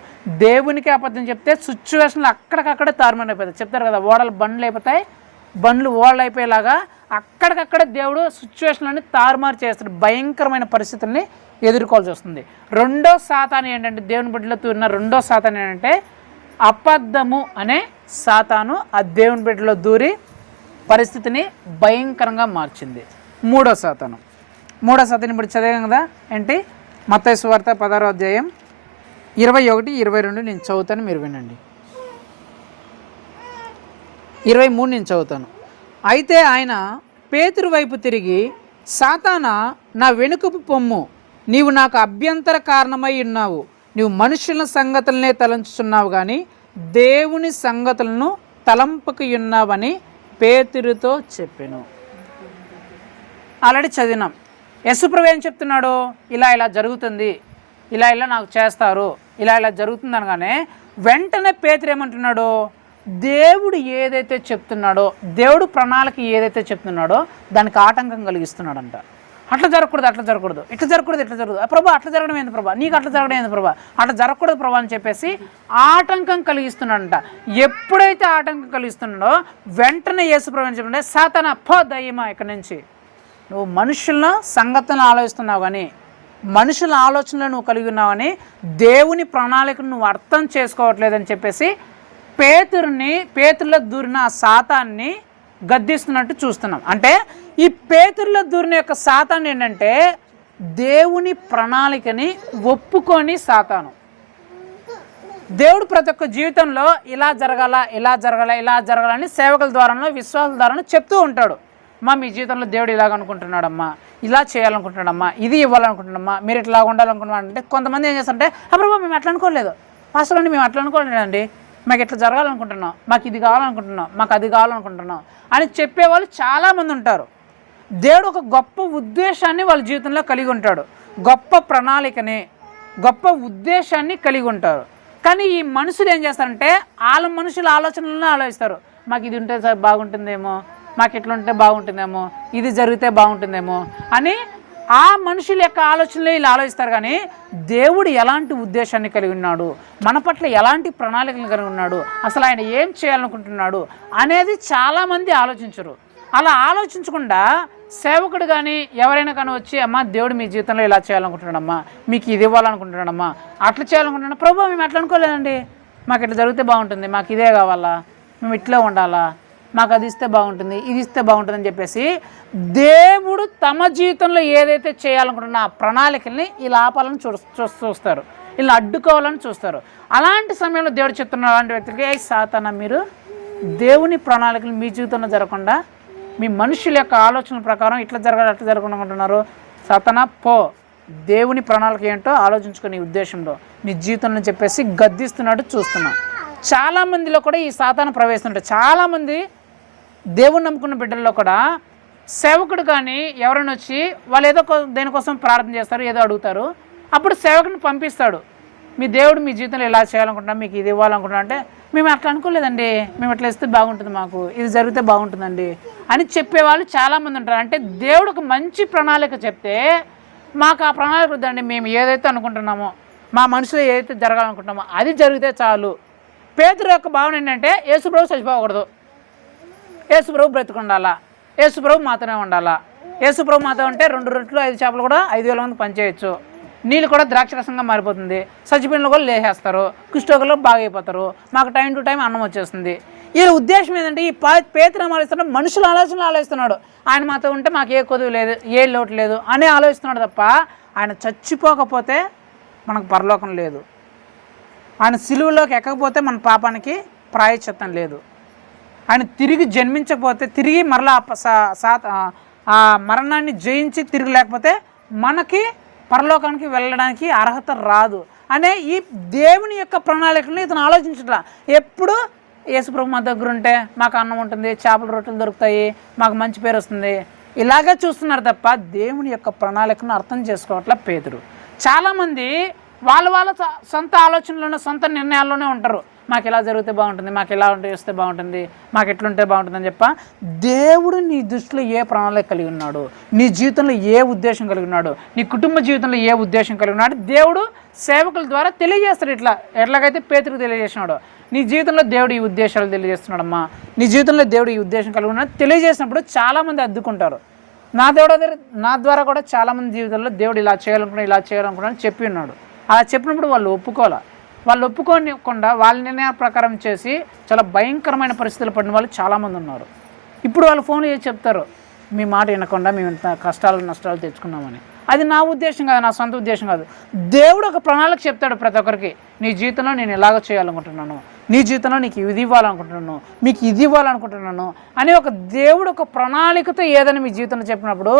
దేవునికి అబద్ధం చెప్తే సిచ్యువేషన్లు అక్కడికక్కడే తారుమారు అయిపోతాయి. చెప్తారు కదా, బండ్లు అయిపోతాయి, బండ్లు ఓడలు అయిపోయేలాగా అక్కడికక్కడే దేవుడు సిచ్యువేషన్లని తారుమారు చేస్తాడు. భయంకరమైన పరిస్థితుల్ని ఎదుర్కోవాల్సి వస్తుంది. రెండో సాతాను ఏంటంటే, దేవుని బిడ్డలో తూరిన రెండో సాతాను ఏంటంటే అబద్ధము అనే సాతాను ఆ దేవుని బిడ్డలో దూరి పరిస్థితిని భయంకరంగా మార్చింది. మూడో సాతాను ఇప్పుడు చదివాం కదా ఏంటి, మత్తయి సువార్త 16వ అధ్యాయం 21, 22 నేను చదువుతాను, మీరు వినండి. 23 నేను చదువుతాను. అయితే ఆయన పేతురు వైపు తిరిగి, సాతానా, నా వెనుకపు పొమ్ము, నీవు నాకు అభ్యంతర కారణమై ఉన్నావు. నీవు మనుషుల సంగతులనే తలంచుచున్నావు కానీ దేవుని సంగతులను తలంపకు ఉన్నావని పేతురుతో చెప్పెను. ఆల్రెడీ చదివినాం. యేసుప్రభు ఏం చెప్తున్నాడు, ఇలా జరుగుతుంది, ఇలా నాకు చేస్తారు, ఇలా జరుగుతుంది అనగానే వెంటనే పేతురు ఏమంటున్నాడు, దేవుడు ఏదైతే చెప్తున్నాడో, దేవుడు ప్రణాళిక ఏదైతే చెప్తున్నాడో దానికి ఆటంకం కలిగిస్తున్నాడంట. అట్లా జరగకూడదు, ఇట్లా జరగకూడదు ప్రభా, అట్లా జరగడం ఏంది ప్రభా, నీకు అట్లా జరగడం ఏంది ప్రభా, అట్లా జరగకూడదు ప్రభా అని చెప్పేసి ఆటంకం కలిగిస్తున్నాడంట. ఎప్పుడైతే ఆటంకం కలిగిస్తున్నాడో వెంటనే యేసుప్రభు అని చెప్పండి, సాతానా పో దయ్యమా ఇక్కడి నుంచి, నువ్వు మనుషుల సంగతులను ఆలోచిస్తున్నావు కానీ మనుషుల ఆలోచనలు నువ్వు కలిగి ఉన్నావని దేవుని ప్రణాళికను నువ్వు అర్థం చేసుకోవట్లేదని చెప్పేసి పేతురులో దూరిన ఆ సాతాన్ని గద్దిస్తున్నట్టు చూస్తున్నాం. అంటే ఈ పేతురులో దూరిన యొక్క సాతాను ఏంటంటే దేవుని ప్రణాళికని ఒప్పుకొని సాతాను. దేవుడు ప్రతి ఒక్క జీవితంలో ఇలా జరగాలని సేవకుల ద్వారానో విశ్వాసుల ద్వారానో చెప్తూ ఉంటాడు. మీ జీవితంలో దేవుడు ఇలాగ అనుకుంటున్నాడమ్మా, ఇలా చేయాలనుకుంటున్నాడమ్మా, ఇది ఇవ్వాలనుకుంటున్నామ్మా, మీరు ఇట్లా ఉండాలనుకుంటున్నాడు అంటే కొంతమంది ఏం చేస్తారంటే, అప్పుడు మేము అట్లా అనుకోలేదు పాస్టర్ అండి, మేము అట్లా అనుకోలేదండి, మాకు ఇట్లా జరగాలనుకుంటున్నాం, మాకు ఇది కావాలనుకుంటున్నాం, మాకు అది కావాలనుకుంటున్నాం అని చెప్పేవాళ్ళు చాలామంది ఉంటారు. దేవుడు ఒక గొప్ప ఉద్దేశాన్ని వాళ్ళ జీవితంలో కలిగి ఉంటాడు, గొప్ప ప్రణాళికని, గొప్ప ఉద్దేశాన్ని కలిగి ఉంటారు. కానీ ఈ మనుషులు ఏం చేస్తారంటే వాళ్ళ మనుషుల ఆలోచనలను ఆలోచిస్తారు. మాకు ఇది ఉంటే బాగుంటుందేమో, మాకు ఇట్లా ఉంటే బాగుంటుందేమో, ఇది జరిగితే బాగుంటుందేమో అని ఆ మనుషుల యొక్క ఆలోచనలే ఇలా ఆలోచిస్తారు. కానీ దేవుడు ఎలాంటి ఉద్దేశాన్ని కలిగి ఉన్నాడు, మన పట్ల ఎలాంటి ప్రణాళికలు కలిగి ఉన్నాడు, అసలు ఆయన ఏం చేయాలనుకుంటున్నాడు అనేది చాలామంది ఆలోచించరు. అలా ఆలోచించకుండా సేవకుడు కానీ ఎవరైనా కానీ వచ్చి, అమ్మా దేవుడు మీ జీవితంలో ఇలా చేయాలనుకుంటున్నాడమ్మా, మీకు ఇది ఇవ్వాలనుకుంటున్నాడమ్మా, అట్లా చేయాలనుకుంటున్నాడు, ప్రభు మేము అట్లా అనుకోలేదండి, మాకు ఇట్లా జరిగితే బాగుంటుంది, మాకు ఇదే కావాలా, మేము ఇట్లా ఉండాలా, మాకు అది ఇస్తే బాగుంటుంది, ఇది ఇస్తే బాగుంటుంది అని చెప్పేసి దేవుడు తమ జీవితంలో ఏదైతే చేయాలనుకుంటున్న ఆ ప్రణాళికల్ని ఇలా ఆపాలని చూస్తారు, ఇలా అడ్డుకోవాలని చూస్తారు. అలాంటి సమయంలో దేవుడు చెప్తున్న అలాంటి వ్యక్తికి, సాతానా, మీరు దేవుని ప్రణాళికలు మీ జీవితంలో జరగకుండా మీ మనుషుల యొక్క ఆలోచనల ప్రకారం ఇట్లా జరగాలి అట్లా జరగకుండా అనుకుంటున్నారు, సాతానా పో, దేవుని ప్రణాళిక ఏంటో ఆలోచించుకునే ఉద్దేశంలో నీ జీవితంలో చెప్పేసి గద్దిస్తున్నాడు చూస్తున్నాం. చాలామందిలో కూడా ఈ సాతాను ప్రవేశిస్తుంటారు. చాలామంది దేవుని నమ్ముకున్న బిడ్డల్లో కూడా సేవకుడు కానీ ఎవరైనా వచ్చి వాళ్ళు ఏదో దేనికోసం ప్రార్థన చేస్తారు, ఏదో అడుగుతారు, అప్పుడు సేవకుడిని పంపిస్తాడు, మీ దేవుడు మీ జీవితంలో ఇలా చేయాలనుకుంటున్నాం, మీకు ఇది ఇవ్వాలనుకుంటున్నాం అంటే, మేము అట్లా అనుకోలేదండి, మేము అట్లా ఇస్తే బాగుంటుంది, మాకు ఇది జరిగితే బాగుంటుందండి అని చెప్పేవాళ్ళు చాలామంది ఉంటారు. అంటే దేవుడు ఒక మంచి ప్రణాళిక చెప్తే మాకు ఆ ప్రణాళిక వద్దండి, మేము ఏదైతే అనుకుంటున్నామో, మా మనసులో ఏదైతే జరగాలనుకుంటున్నామో అది జరిగితే చాలు. పేతురు యొక్క భావన ఏంటంటే యేసుప్రభు చచ్చిపోకూడదు, యేసుప్రభు బ్రతికుండాలా, యేసుప్రభు మాత్రమే ఉండాలా. యేసుప్రభు మాత్రం ఉంటే 2 రొట్టెలు 5 చేపలు కూడా 5,000 మంది పనిచేయచ్చు. నీళ్ళు కూడా ద్రాక్షరసంగా మారిపోతుంది. చచ్చిపోయిన కూడా లేచేస్తారు, కుష్ఠరోగులు బాగా అయిపోతారు, మాకు టైం టు టైం అన్నం వచ్చేస్తుంది. వీళ్ళ ఉద్దేశం ఏంటంటే ఈ పేతురు ఆలోచిస్తున్నాడు, మనుషుల ఆలోచనలు ఆలోచిస్తున్నాడు. ఆయన మాతో ఉంటే మాకు ఏ కొదువు లేదు, ఏ లోటు లేదు అని ఆలోచిస్తున్నాడు తప్ప ఆయన చచ్చిపోకపోతే మనకు పరలోకం లేదు, ఆయన సిలువలోకి ఎక్కకపోతే మన పాపానికి ప్రాయశ్చిత్తం లేదు, ఆయన తిరిగి జన్మించకపోతే, తిరిగి మరలా ఆ మరణాన్ని జయించి తిరిగి లేకపోతే మనకి పరలోకానికి వెళ్ళడానికి అర్హత రాదు అనే ఈ దేవుని యొక్క ప్రణాళికలను ఇతను ఆలోచించట్లా. ఎప్పుడు యేసుప్రభు మా దగ్గర ఉంటే మాకు అన్నం ఉంటుంది, చేపల రొట్టెలు దొరుకుతాయి, మాకు మంచి పేరు వస్తుంది, ఇలాగే చూస్తున్నారు తప్ప దేవుని యొక్క ప్రణాళికను అర్థం చేసుకోవట్లే పేతురు. చాలామంది వాళ్ళ సొంత ఆలోచనలోనే సొంత నిర్ణయాల్లోనే ఉంటారు. మాకు ఇలా జరిగితే బాగుంటుంది, మాకు ఇలా వస్తే బాగుంటుంది, మాకు ఎట్లుంటే బాగుంటుంది అని చెప్ప దేవుడు నీ దృష్టిలో ఏ ప్రణాళిక కలిగి ఉన్నాడు, నీ జీవితంలో ఏ ఉద్దేశం కలిగి ఉన్నాడు, నీ కుటుంబ జీవితంలో ఏ ఉద్దేశం కలిగి ఉన్నాడు దేవుడు సేవకుల ద్వారా తెలియజేస్తాడు. ఎట్లాగైతే పేతురుకు తెలియజేసినాడు, నీ జీవితంలో దేవుడు ఈ ఉద్దేశాలు తెలియజేస్తున్నాడమ్మా, నీ జీవితంలో దేవుడు ఈ ఉద్దేశం కలిగి ఉన్నాడు తెలియజేసినప్పుడు చాలామంది అద్దుకుంటారు. నా ద్వారా కూడా చాలామంది జీవితంలో దేవుడు ఇలా చేయాలనుకున్నాడు చెప్పి ఉన్నాడు. అలా చెప్పినప్పుడు వాళ్ళు ఒప్పుకోకుండా వాళ్ళ నిర్ణయాల ప్రకారం చేసి చాలా భయంకరమైన పరిస్థితులు పడిన వాళ్ళు చాలామంది ఉన్నారు. ఇప్పుడు వాళ్ళు ఫోన్ చేసి చెప్తారు, మీ మాట వినకుండా మేము ఇంత కష్టాలు నష్టాలు తెచ్చుకున్నామని. అది నా ఉద్దేశం కాదు, నా సొంత ఉద్దేశం కాదు. దేవుడు ఒక ప్రణాళిక చెప్తాడు ప్రతి ఒక్కరికి. నీ జీవితంలో నేను ఎలాగ చేయాలనుకుంటున్నాను, నీ జీవితంలో నీకు ఇది ఇవ్వాలనుకుంటున్నాను, మీకు ఇది ఇవ్వాలనుకుంటున్నాను అని ఒక దేవుడు ఒక ప్రణాళికతో ఏదైనా మీ జీవితంలో చెప్పినప్పుడు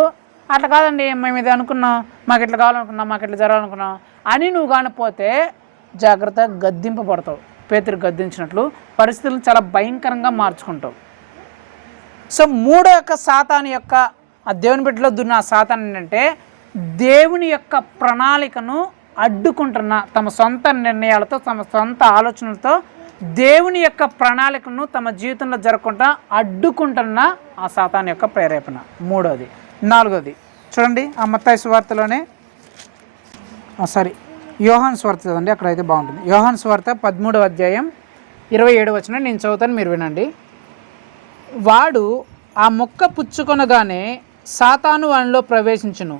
అట్లా కాదండి మేము ఇది అనుకున్నాం, మాకు ఇట్లా కావాలనుకున్నాం, మాకు ఇట్లా జరగాలనుకున్నాం అని నువ్వు కానిపోతే జాగ్రత్తగా గద్దింపబడతావు. పేతురు గద్దించినట్లు పరిస్థితులను చాలా భయంకరంగా మార్చుకుంటావు. సో మూడో యొక్క సాతాను యొక్క ఆ దేవుని బిడ్డలో దున్న ఆ సాతాను ఏంటంటే దేవుని యొక్క ప్రణాళికను అడ్డుకుంటున్న తమ సొంత నిర్ణయాలతో తమ సొంత ఆలోచనలతో దేవుని యొక్క ప్రణాళికను తమ జీవితంలో జరగకుండా అడ్డుకుంటున్న ఆ సాతాను యొక్క ప్రేరేపణ. మూడోది. నాలుగోది చూడండి, ఆ మత్తయి సువార్తలోనే యోహాను సువార్త చదండి, అక్కడైతే బాగుంటుంది. యోహాను సువార్త 13వ అధ్యాయం 27వ వచనం నేను చదువుతాను, మీరు వినండి. వాడు ఆ మొక్క పుచ్చుకొనగానే సాతాను వానిలో ప్రవేశించును.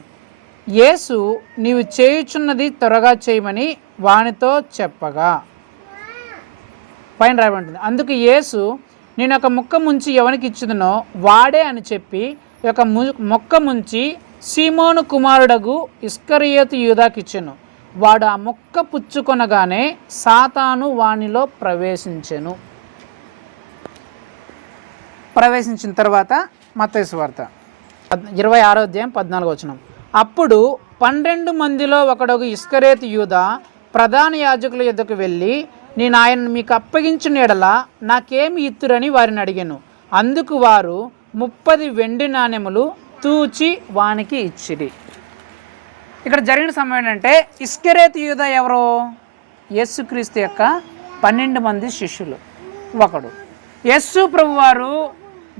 యేసు నీవు చేయుచున్నది త్వరగా చేయమని వానితో చెప్పగా, పైన రాయబడింది. అందుకు యేసు నేను ఒక మొక్క ముంచి ఎవరికి ఇచ్చుదునో వాడే అని చెప్పి ఒక మొక్క ముంచి సీమోను కుమారుడగు ఇస్కరియోతు యూదాకి ఇచ్చెను. వాడు ఆ మొక్క పుచ్చుకొనగానే సాతాను వానిలో ప్రవేశించెను. ప్రవేశించిన తర్వాత మత్తయి సువార్త 26వ అధ్యాయం 14వ వచనం. అప్పుడు 12 మందిలో ఒకడొక ఇస్కరియోతు యూదా ప్రధాన యాజకుల యొద్దకు వెళ్ళి, నేను ఆయనను మీకు అప్పగించిన ఎడల నాకేమి ఇత్తురని వారిని అడిగాను. అందుకు వారు 30 వెండి నాణెములు తూచి వానికి ఇచ్చిరి. ఇక్కడ జరిగిన సమయం ఏంటంటే ఇస్కరియోతు యూదా ఎవరు? యేసుక్రీస్తు యొక్క 12 మంది శిష్యులు ఒకడు. యేసు ప్రభు వారు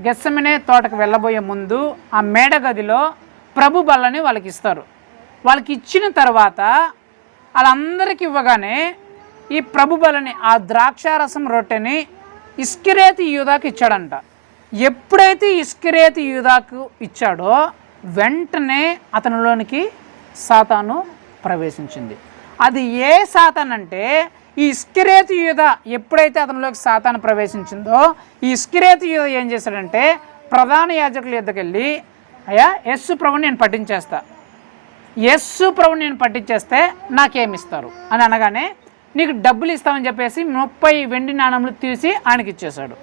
గెత్సెమనే తోటకు వెళ్ళబోయే ముందు ఆ మేడ గదిలో ప్రభు బల్లని వాళ్ళకి ఇస్తారు. వాళ్ళకి ఇచ్చిన తర్వాత వాళ్ళందరికీ ఇవ్వగానే ఈ ప్రభు బలని ఆ ద్రాక్షారసం రొట్టెని ఇస్కరియోతు యూదాకు ఇచ్చాడంట. ఎప్పుడైతే ఇస్కరియోతు యూదాకు ఇచ్చాడో వెంటనే అతనిలోనికి సాతాను ప్రవేశించింది. అది ఏ సాతాన్ అంటే ఈ ఇస్కరియోతు యూదా ఎప్పుడైతే అతనిలోకి సాతాను ప్రవేశించిందో ఈ ఇస్కరియోతు యూదా ఏం చేశాడంటే ప్రధాన యాజకుల యొద్దకు వెళ్ళి, అయ్యా యేసు ప్రభుని నేను పట్టించేస్తా, యేసు ప్రభుని నేను పట్టించేస్తే నాకేమిస్తారు అని అనగానే నీకు డబ్బులు ఇస్తామని చెప్పేసి 30 వెండి నాణెములు తీసి ఆయనకి ఇచ్చేశాడు.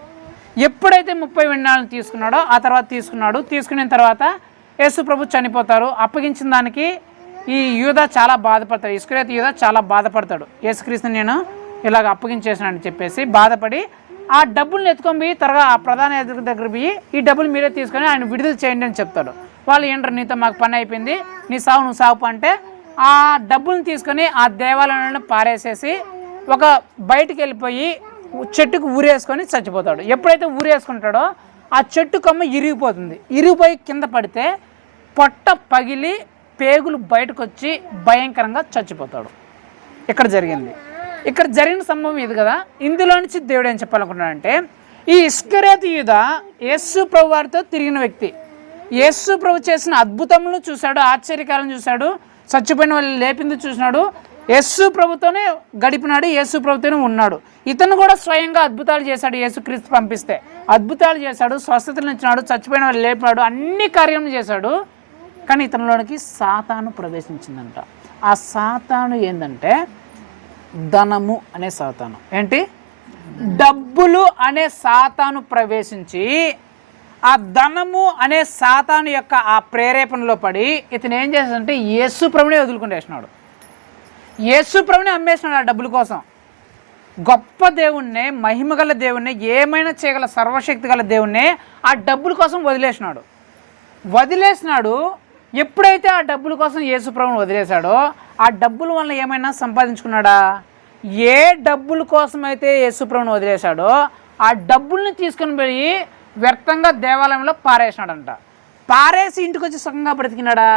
ఎప్పుడైతే 30 వెండి నాణెములు తీసుకున్నాడో ఆ తర్వాత తీసుకున్న తర్వాత యేసు ప్రభు చనిపోతారు. అప్పగించిన దానికి ఈ యూదా చాలా బాధపడతాడు, ఇస్కరియోతు యూదా చాలా బాధపడతాడు. యేసుక్రీస్తుని నేను ఇలాగ అప్పగించేసానని చెప్పేసి బాధపడి ఆ డబ్బులను ఎత్తుకొని పోయి త్వరగా ఆ ప్రధాన యాజకుడి దగ్గర పోయి ఈ డబ్బులు మీరే తీసుకొని ఆయన విడుదల చేయండి అని చెప్తాడు. వాళ్ళు ఏంటారు, నీతో మాకు పని అయిపోయింది, నీ సావు నువ్వు సావు అంటే ఆ డబ్బులను తీసుకొని ఆ దేవాలయంలో పారేసేసి ఒక బయటికి వెళ్ళిపోయి చెట్టుకు ఊరేసుకొని చచ్చిపోతాడు. ఎప్పుడైతే ఊరేసుకుంటాడో ఆ చెట్టు కొమ్మ ఇరిగిపోతుంది. ఇరిగిపోయి కింద పడితే పొట్ట పగిలి పేగులు బయటకు వచ్చి భయంకరంగా చచ్చిపోతాడు. ఇక్కడ జరిగిన సంభవం ఇది కదా. ఇందులో నుంచి దేవుడు ఏం చెప్పాలనుకున్నాడంటే ఈ ఇస్కరియోతు యూదా యేసు ప్రభు వారితో తిరిగిన వ్యక్తి, యేసు ప్రభు చేసిన అద్భుతములను చూశాడు, ఆశ్చర్యకాలను చూశాడు, చచ్చిపోయిన వాళ్ళు లేపింది చూసినాడు, యేసు ప్రభుతోనే గడిపినాడు, యేసు ప్రభుతోనే ఉన్నాడు. ఇతను కూడా స్వయంగా అద్భుతాలు చేశాడు. యేసుక్రీస్తు పంపిస్తే అద్భుతాలు చేశాడు, స్వస్థతలు ఇచ్చినాడు, చచ్చిపోయిన వాళ్ళు లేపినాడు, అన్ని కార్యములు చేశాడు. కానీ ఇతనిలోనికి సాతాను ప్రవేశించిందంట. ఆ సాతాను ఏంటంటే ధనము అనే సాతాను. ఏంటి? డబ్బులు అనే సాతాను ప్రవేశించి ఆ ధనము అనే సాతాను యొక్క ఆ ప్రేరేపణలో పడి ఇతను ఏం చేశాడంటే యేసు ప్రభునే వదులుకునేసినాడు. యేసు ప్రభుని అమ్మేసినాడు ఆ డబ్బుల కోసం. గొప్ప దేవుణ్ణే, మహిమగల దేవుణ్ణే, ఏమైనా చేయగల సర్వశక్తి గల దేవుణ్ణే ఆ డబ్బుల కోసం వదిలేసినాడు. ఎప్పుడైతే ఆ డబ్బుల కోసం యేసు ప్రభుని వదిలేశాడో ఆ డబ్బుల వల్ల ఏమైనా సంపాదించుకున్నాడా? ఏ డబ్బుల కోసం అయితే యేసు ప్రభుని వదిలేశాడో ఆ డబ్బుల్ని తీసుకుని పోయి వ్యర్థంగా దేవాలయంలో పారేసినాడంట. పారేసి ఇంటికి వచ్చి సుఖంగా బ్రతికినాడా?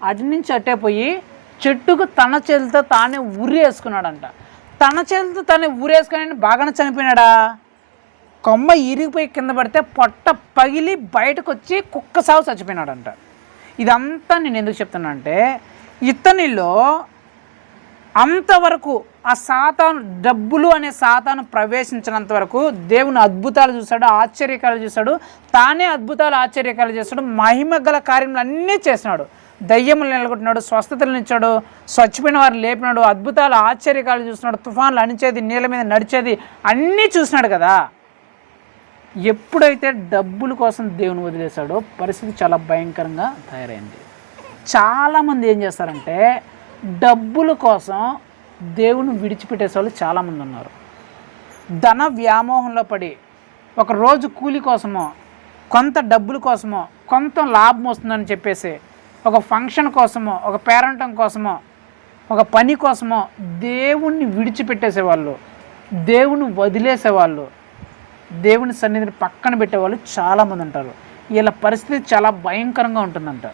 అటు నుంచి అట్టే పోయి చెట్టుకు తన చేతులతో తానే ఉరి వేసుకున్నాడంట. తన చేతులతో తానే ఊరేసుకుని బాగానే చనిపోయినాడా? కొమ్మ ఇరిగిపోయి కింద పడితే పొట్ట పగిలి బయటకు వచ్చి కుక్క సాగు చచ్చిపోయినాడంట. ఇదంతా నేను ఎందుకు చెప్తున్నా అంటే ఇతనిలో అంతవరకు ఆ సాతాను, డబ్బులు అనే సాతాను ప్రవేశించినంత వరకు దేవుని అద్భుతాలు చూశాడు, ఆశ్చర్యకాలు చూశాడు, తానే అద్భుతాలు ఆశ్చర్యకాలు చేశాడు, మహిమ గల కార్యములు అన్నీ చేసినాడు. దయ్యములు నిలగొట్టినాడు, స్వస్థతలు ఇచ్చాడు, చచ్చిపోయిన వారు లేపినాడు, అద్భుతాలు ఆశ్చర్యకాలు చూస్తున్నాడు, తుఫాన్లు అణిచేది, నీళ్ళ మీద నడిచేది అన్నీ చూసినాడు కదా. ఎప్పుడైతే డబ్బుల కోసం దేవుని వదిలేశాడో పరిస్థితి చాలా భయంకరంగా తయారైంది. చాలామంది ఏం చేస్తారంటే డబ్బుల కోసం దేవుని విడిచిపెట్టేసే వాళ్ళు చాలామంది ఉన్నారు. ధన వ్యామోహంలో పడి ఒక రోజు కూలి కోసమో, కొంత డబ్బుల కోసమో, కొంత లాభం వస్తుందని చెప్పేసి ఒక ఫంక్షన్ కోసమో, ఒక పేరంటం కోసమో, ఒక పని కోసమో దేవుణ్ణి విడిచిపెట్టేసేవాళ్ళు, దేవుని వదిలేసేవాళ్ళు, దేవుని సన్నిధిని పక్కన పెట్టేవాళ్ళు చాలామంది ఉంటారు. వీళ్ళ పరిస్థితి చాలా భయంకరంగా ఉంటుందంట.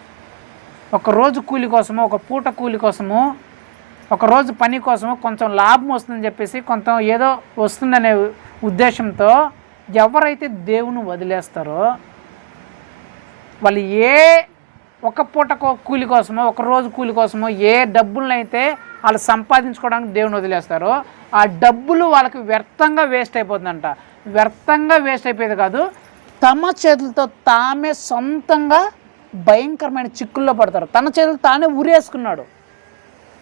ఒక రోజు కూలి కోసమో, ఒక పూట కూలి కోసమో, ఒక రోజు పని కోసమో, కొంచెం లాభం వస్తుందని చెప్పేసి, కొంత ఏదో వస్తుందనే ఉద్దేశంతో ఎవరైతే దేవుని వదిలేస్తారో వాళ్ళు ఒక పూట కూలి కోసమో, ఒక రోజు కూలి కోసమో ఏ డబ్బులనైతే వాళ్ళు సంపాదించుకోవడానికి దేవుని వదిలేస్తారో ఆ డబ్బులు వాళ్ళకి వ్యర్థంగా వేస్ట్ అయిపోతుందంట. వ్యర్థంగా వేస్ట్ అయిపోయేది కాదు, తమ చేతులతో తామే సొంతంగా భయంకరమైన చిక్కుల్లో పడతారు. తన చేతులు తానే ఉరేసుకున్నాడు.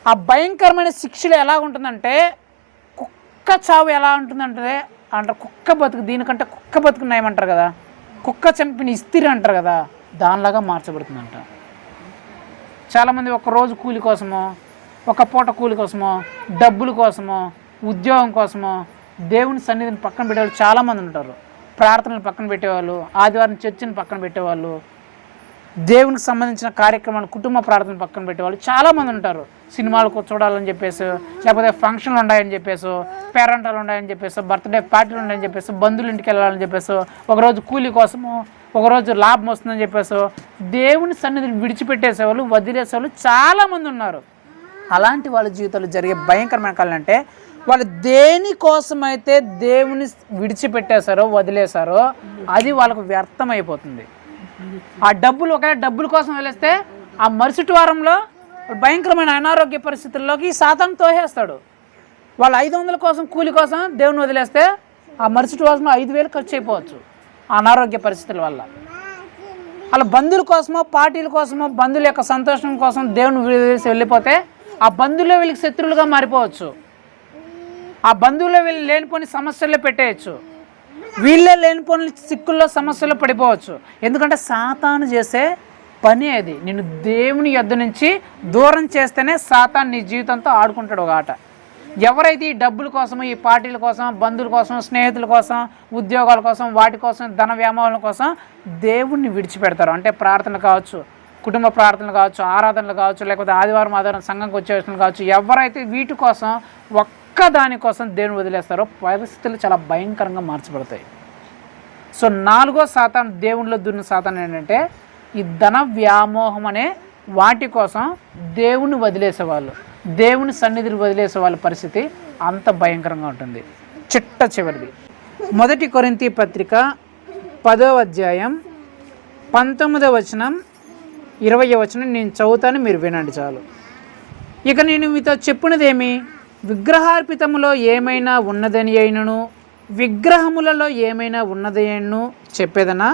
ఆ భయంకరమైన శిక్షలు ఎలా ఉంటుందంటే కుక్క చావు ఎలా ఉంటుందంటే అంటారు, కుక్క బతుకు దీనికంటే కుక్క బతుకు నయమంటారు కదా, కుక్క చంపిన ఇస్తిరి అంటారు కదా, దానిలాగా మార్చబడుతుందంట. చాలామంది ఒక రోజు కూలి కోసమో, ఒక పూట కూలి కోసమో, డబ్బుల కోసమో, ఉద్యోగం కోసమో దేవుని సన్నిధిని పక్కన పెట్టేవాళ్ళు చాలామంది ఉంటారు. ప్రార్థనలు పక్కన పెట్టేవాళ్ళు, ఆదివారం చర్చిని పక్కన పెట్టేవాళ్ళు, దేవునికి సంబంధించిన కార్యక్రమాలు, కుటుంబ ప్రార్థనలు పక్కన పెట్టేవాళ్ళు చాలామంది ఉంటారు. సినిమాలకు చూడాలని చెప్పేసి, లేకపోతే ఫంక్షన్లు ఉన్నాయని చెప్పేసి, పేరెంటాలు ఉన్నాయని చెప్పేసి, బర్త్డే పార్టీలు ఉన్నాయని చెప్పేసి, బంధువుల ఇంటికి వెళ్ళాలని చెప్పేసి, ఒకరోజు కూలి కోసము, ఒకరోజు లాభం వస్తుందని చెప్పేసి దేవుని సన్నిధిని విడిచిపెట్టేసేవాళ్ళు, వదిలేసేవాళ్ళు చాలామంది ఉన్నారు. అలాంటి వాళ్ళ జీవితాలు జరిగే భయంకరమైన కాలం అంటే వాళ్ళు దేనికోసమైతే దేవుని విడిచిపెట్టేశారో, వదిలేశారో అది వాళ్ళకు వ్యర్థమైపోతుంది. ఆ డబ్బులు ఒకవేళ డబ్బుల కోసం వదిలేస్తే ఆ మరుసటి వారంలో భయంకరమైన అనారోగ్య పరిస్థితుల్లోకి సాతాను తోసేస్తాడు. వాళ్ళు 500 కోసం కూలి కోసం దేవుని వదిలేస్తే ఆ మరుసటి వారంలో 5,000 ఖర్చు అయిపోవచ్చు అనారోగ్య పరిస్థితుల వల్ల. వాళ్ళ బంధువుల కోసమో, పార్టీల కోసమో, బంధువుల యొక్క సంతోషం కోసం దేవుని వదిలేసి వెళ్ళిపోతే ఆ బంధువులే వీళ్ళకి శత్రువులుగా మారిపోవచ్చు. ఆ బంధువులే వీళ్ళు లేనిపోని సమస్యల్లో పెట్టేయచ్చు, వీళ్ళే లేనిపోని చిక్కుల్లో సమస్యల్లో పడిపోవచ్చు. ఎందుకంటే సాతాను చేసే పని అది. నిన్ను దేవుని యొద్ద నుంచి దూరం చేస్తేనే సాతాను నీ జీవితంతో ఆడుకుంటాడు ఒక ఆట. ఎవరైతే ఈ డబ్బుల కోసం, ఈ పార్టీల కోసం, బంధువుల కోసం, స్నేహితుల కోసం, ఉద్యోగాల కోసం, వాటి కోసం, ధన వ్యామోహాల కోసం దేవుణ్ణి విడిచిపెడతారు. అంటే ప్రార్థనలు కావచ్చు, కుటుంబ ప్రార్థనలు కావచ్చు, ఆరాధనలు కావచ్చు, లేకపోతే ఆదివారం సంఘంకి వచ్చేసిన కావచ్చు, ఎవరైతే వీటి కోసం ఒక్క దానికోసం దేవుని వదిలేస్తారో పరిస్థితులు చాలా భయంకరంగా మార్చబడతాయి. సో 4వ సాతాను, దేవునిలో దున్న సాతాను ఏంటంటే ఈ ధన వ్యామోహం అనే వాటి కోసం దేవుని వదిలేసేవాళ్ళు, దేవుని సన్నిధిని వదిలేసే వాళ్ళ పరిస్థితి అంత భయంకరంగా ఉంటుంది. చిట్ట చివరిది 1 కొరింథీ పత్రిక 10వ అధ్యాయం 19వ వచనం 20వ వచనం నేను చదువుతాను, మీరు వినండి చాలు. ఇక నేను మీతో చెప్పినదేమి, విగ్రహార్పితములో ఏమైనా ఉన్నదని అయినను విగ్రహములలో ఏమైనా ఉన్నది అయినను చెప్పేదనా?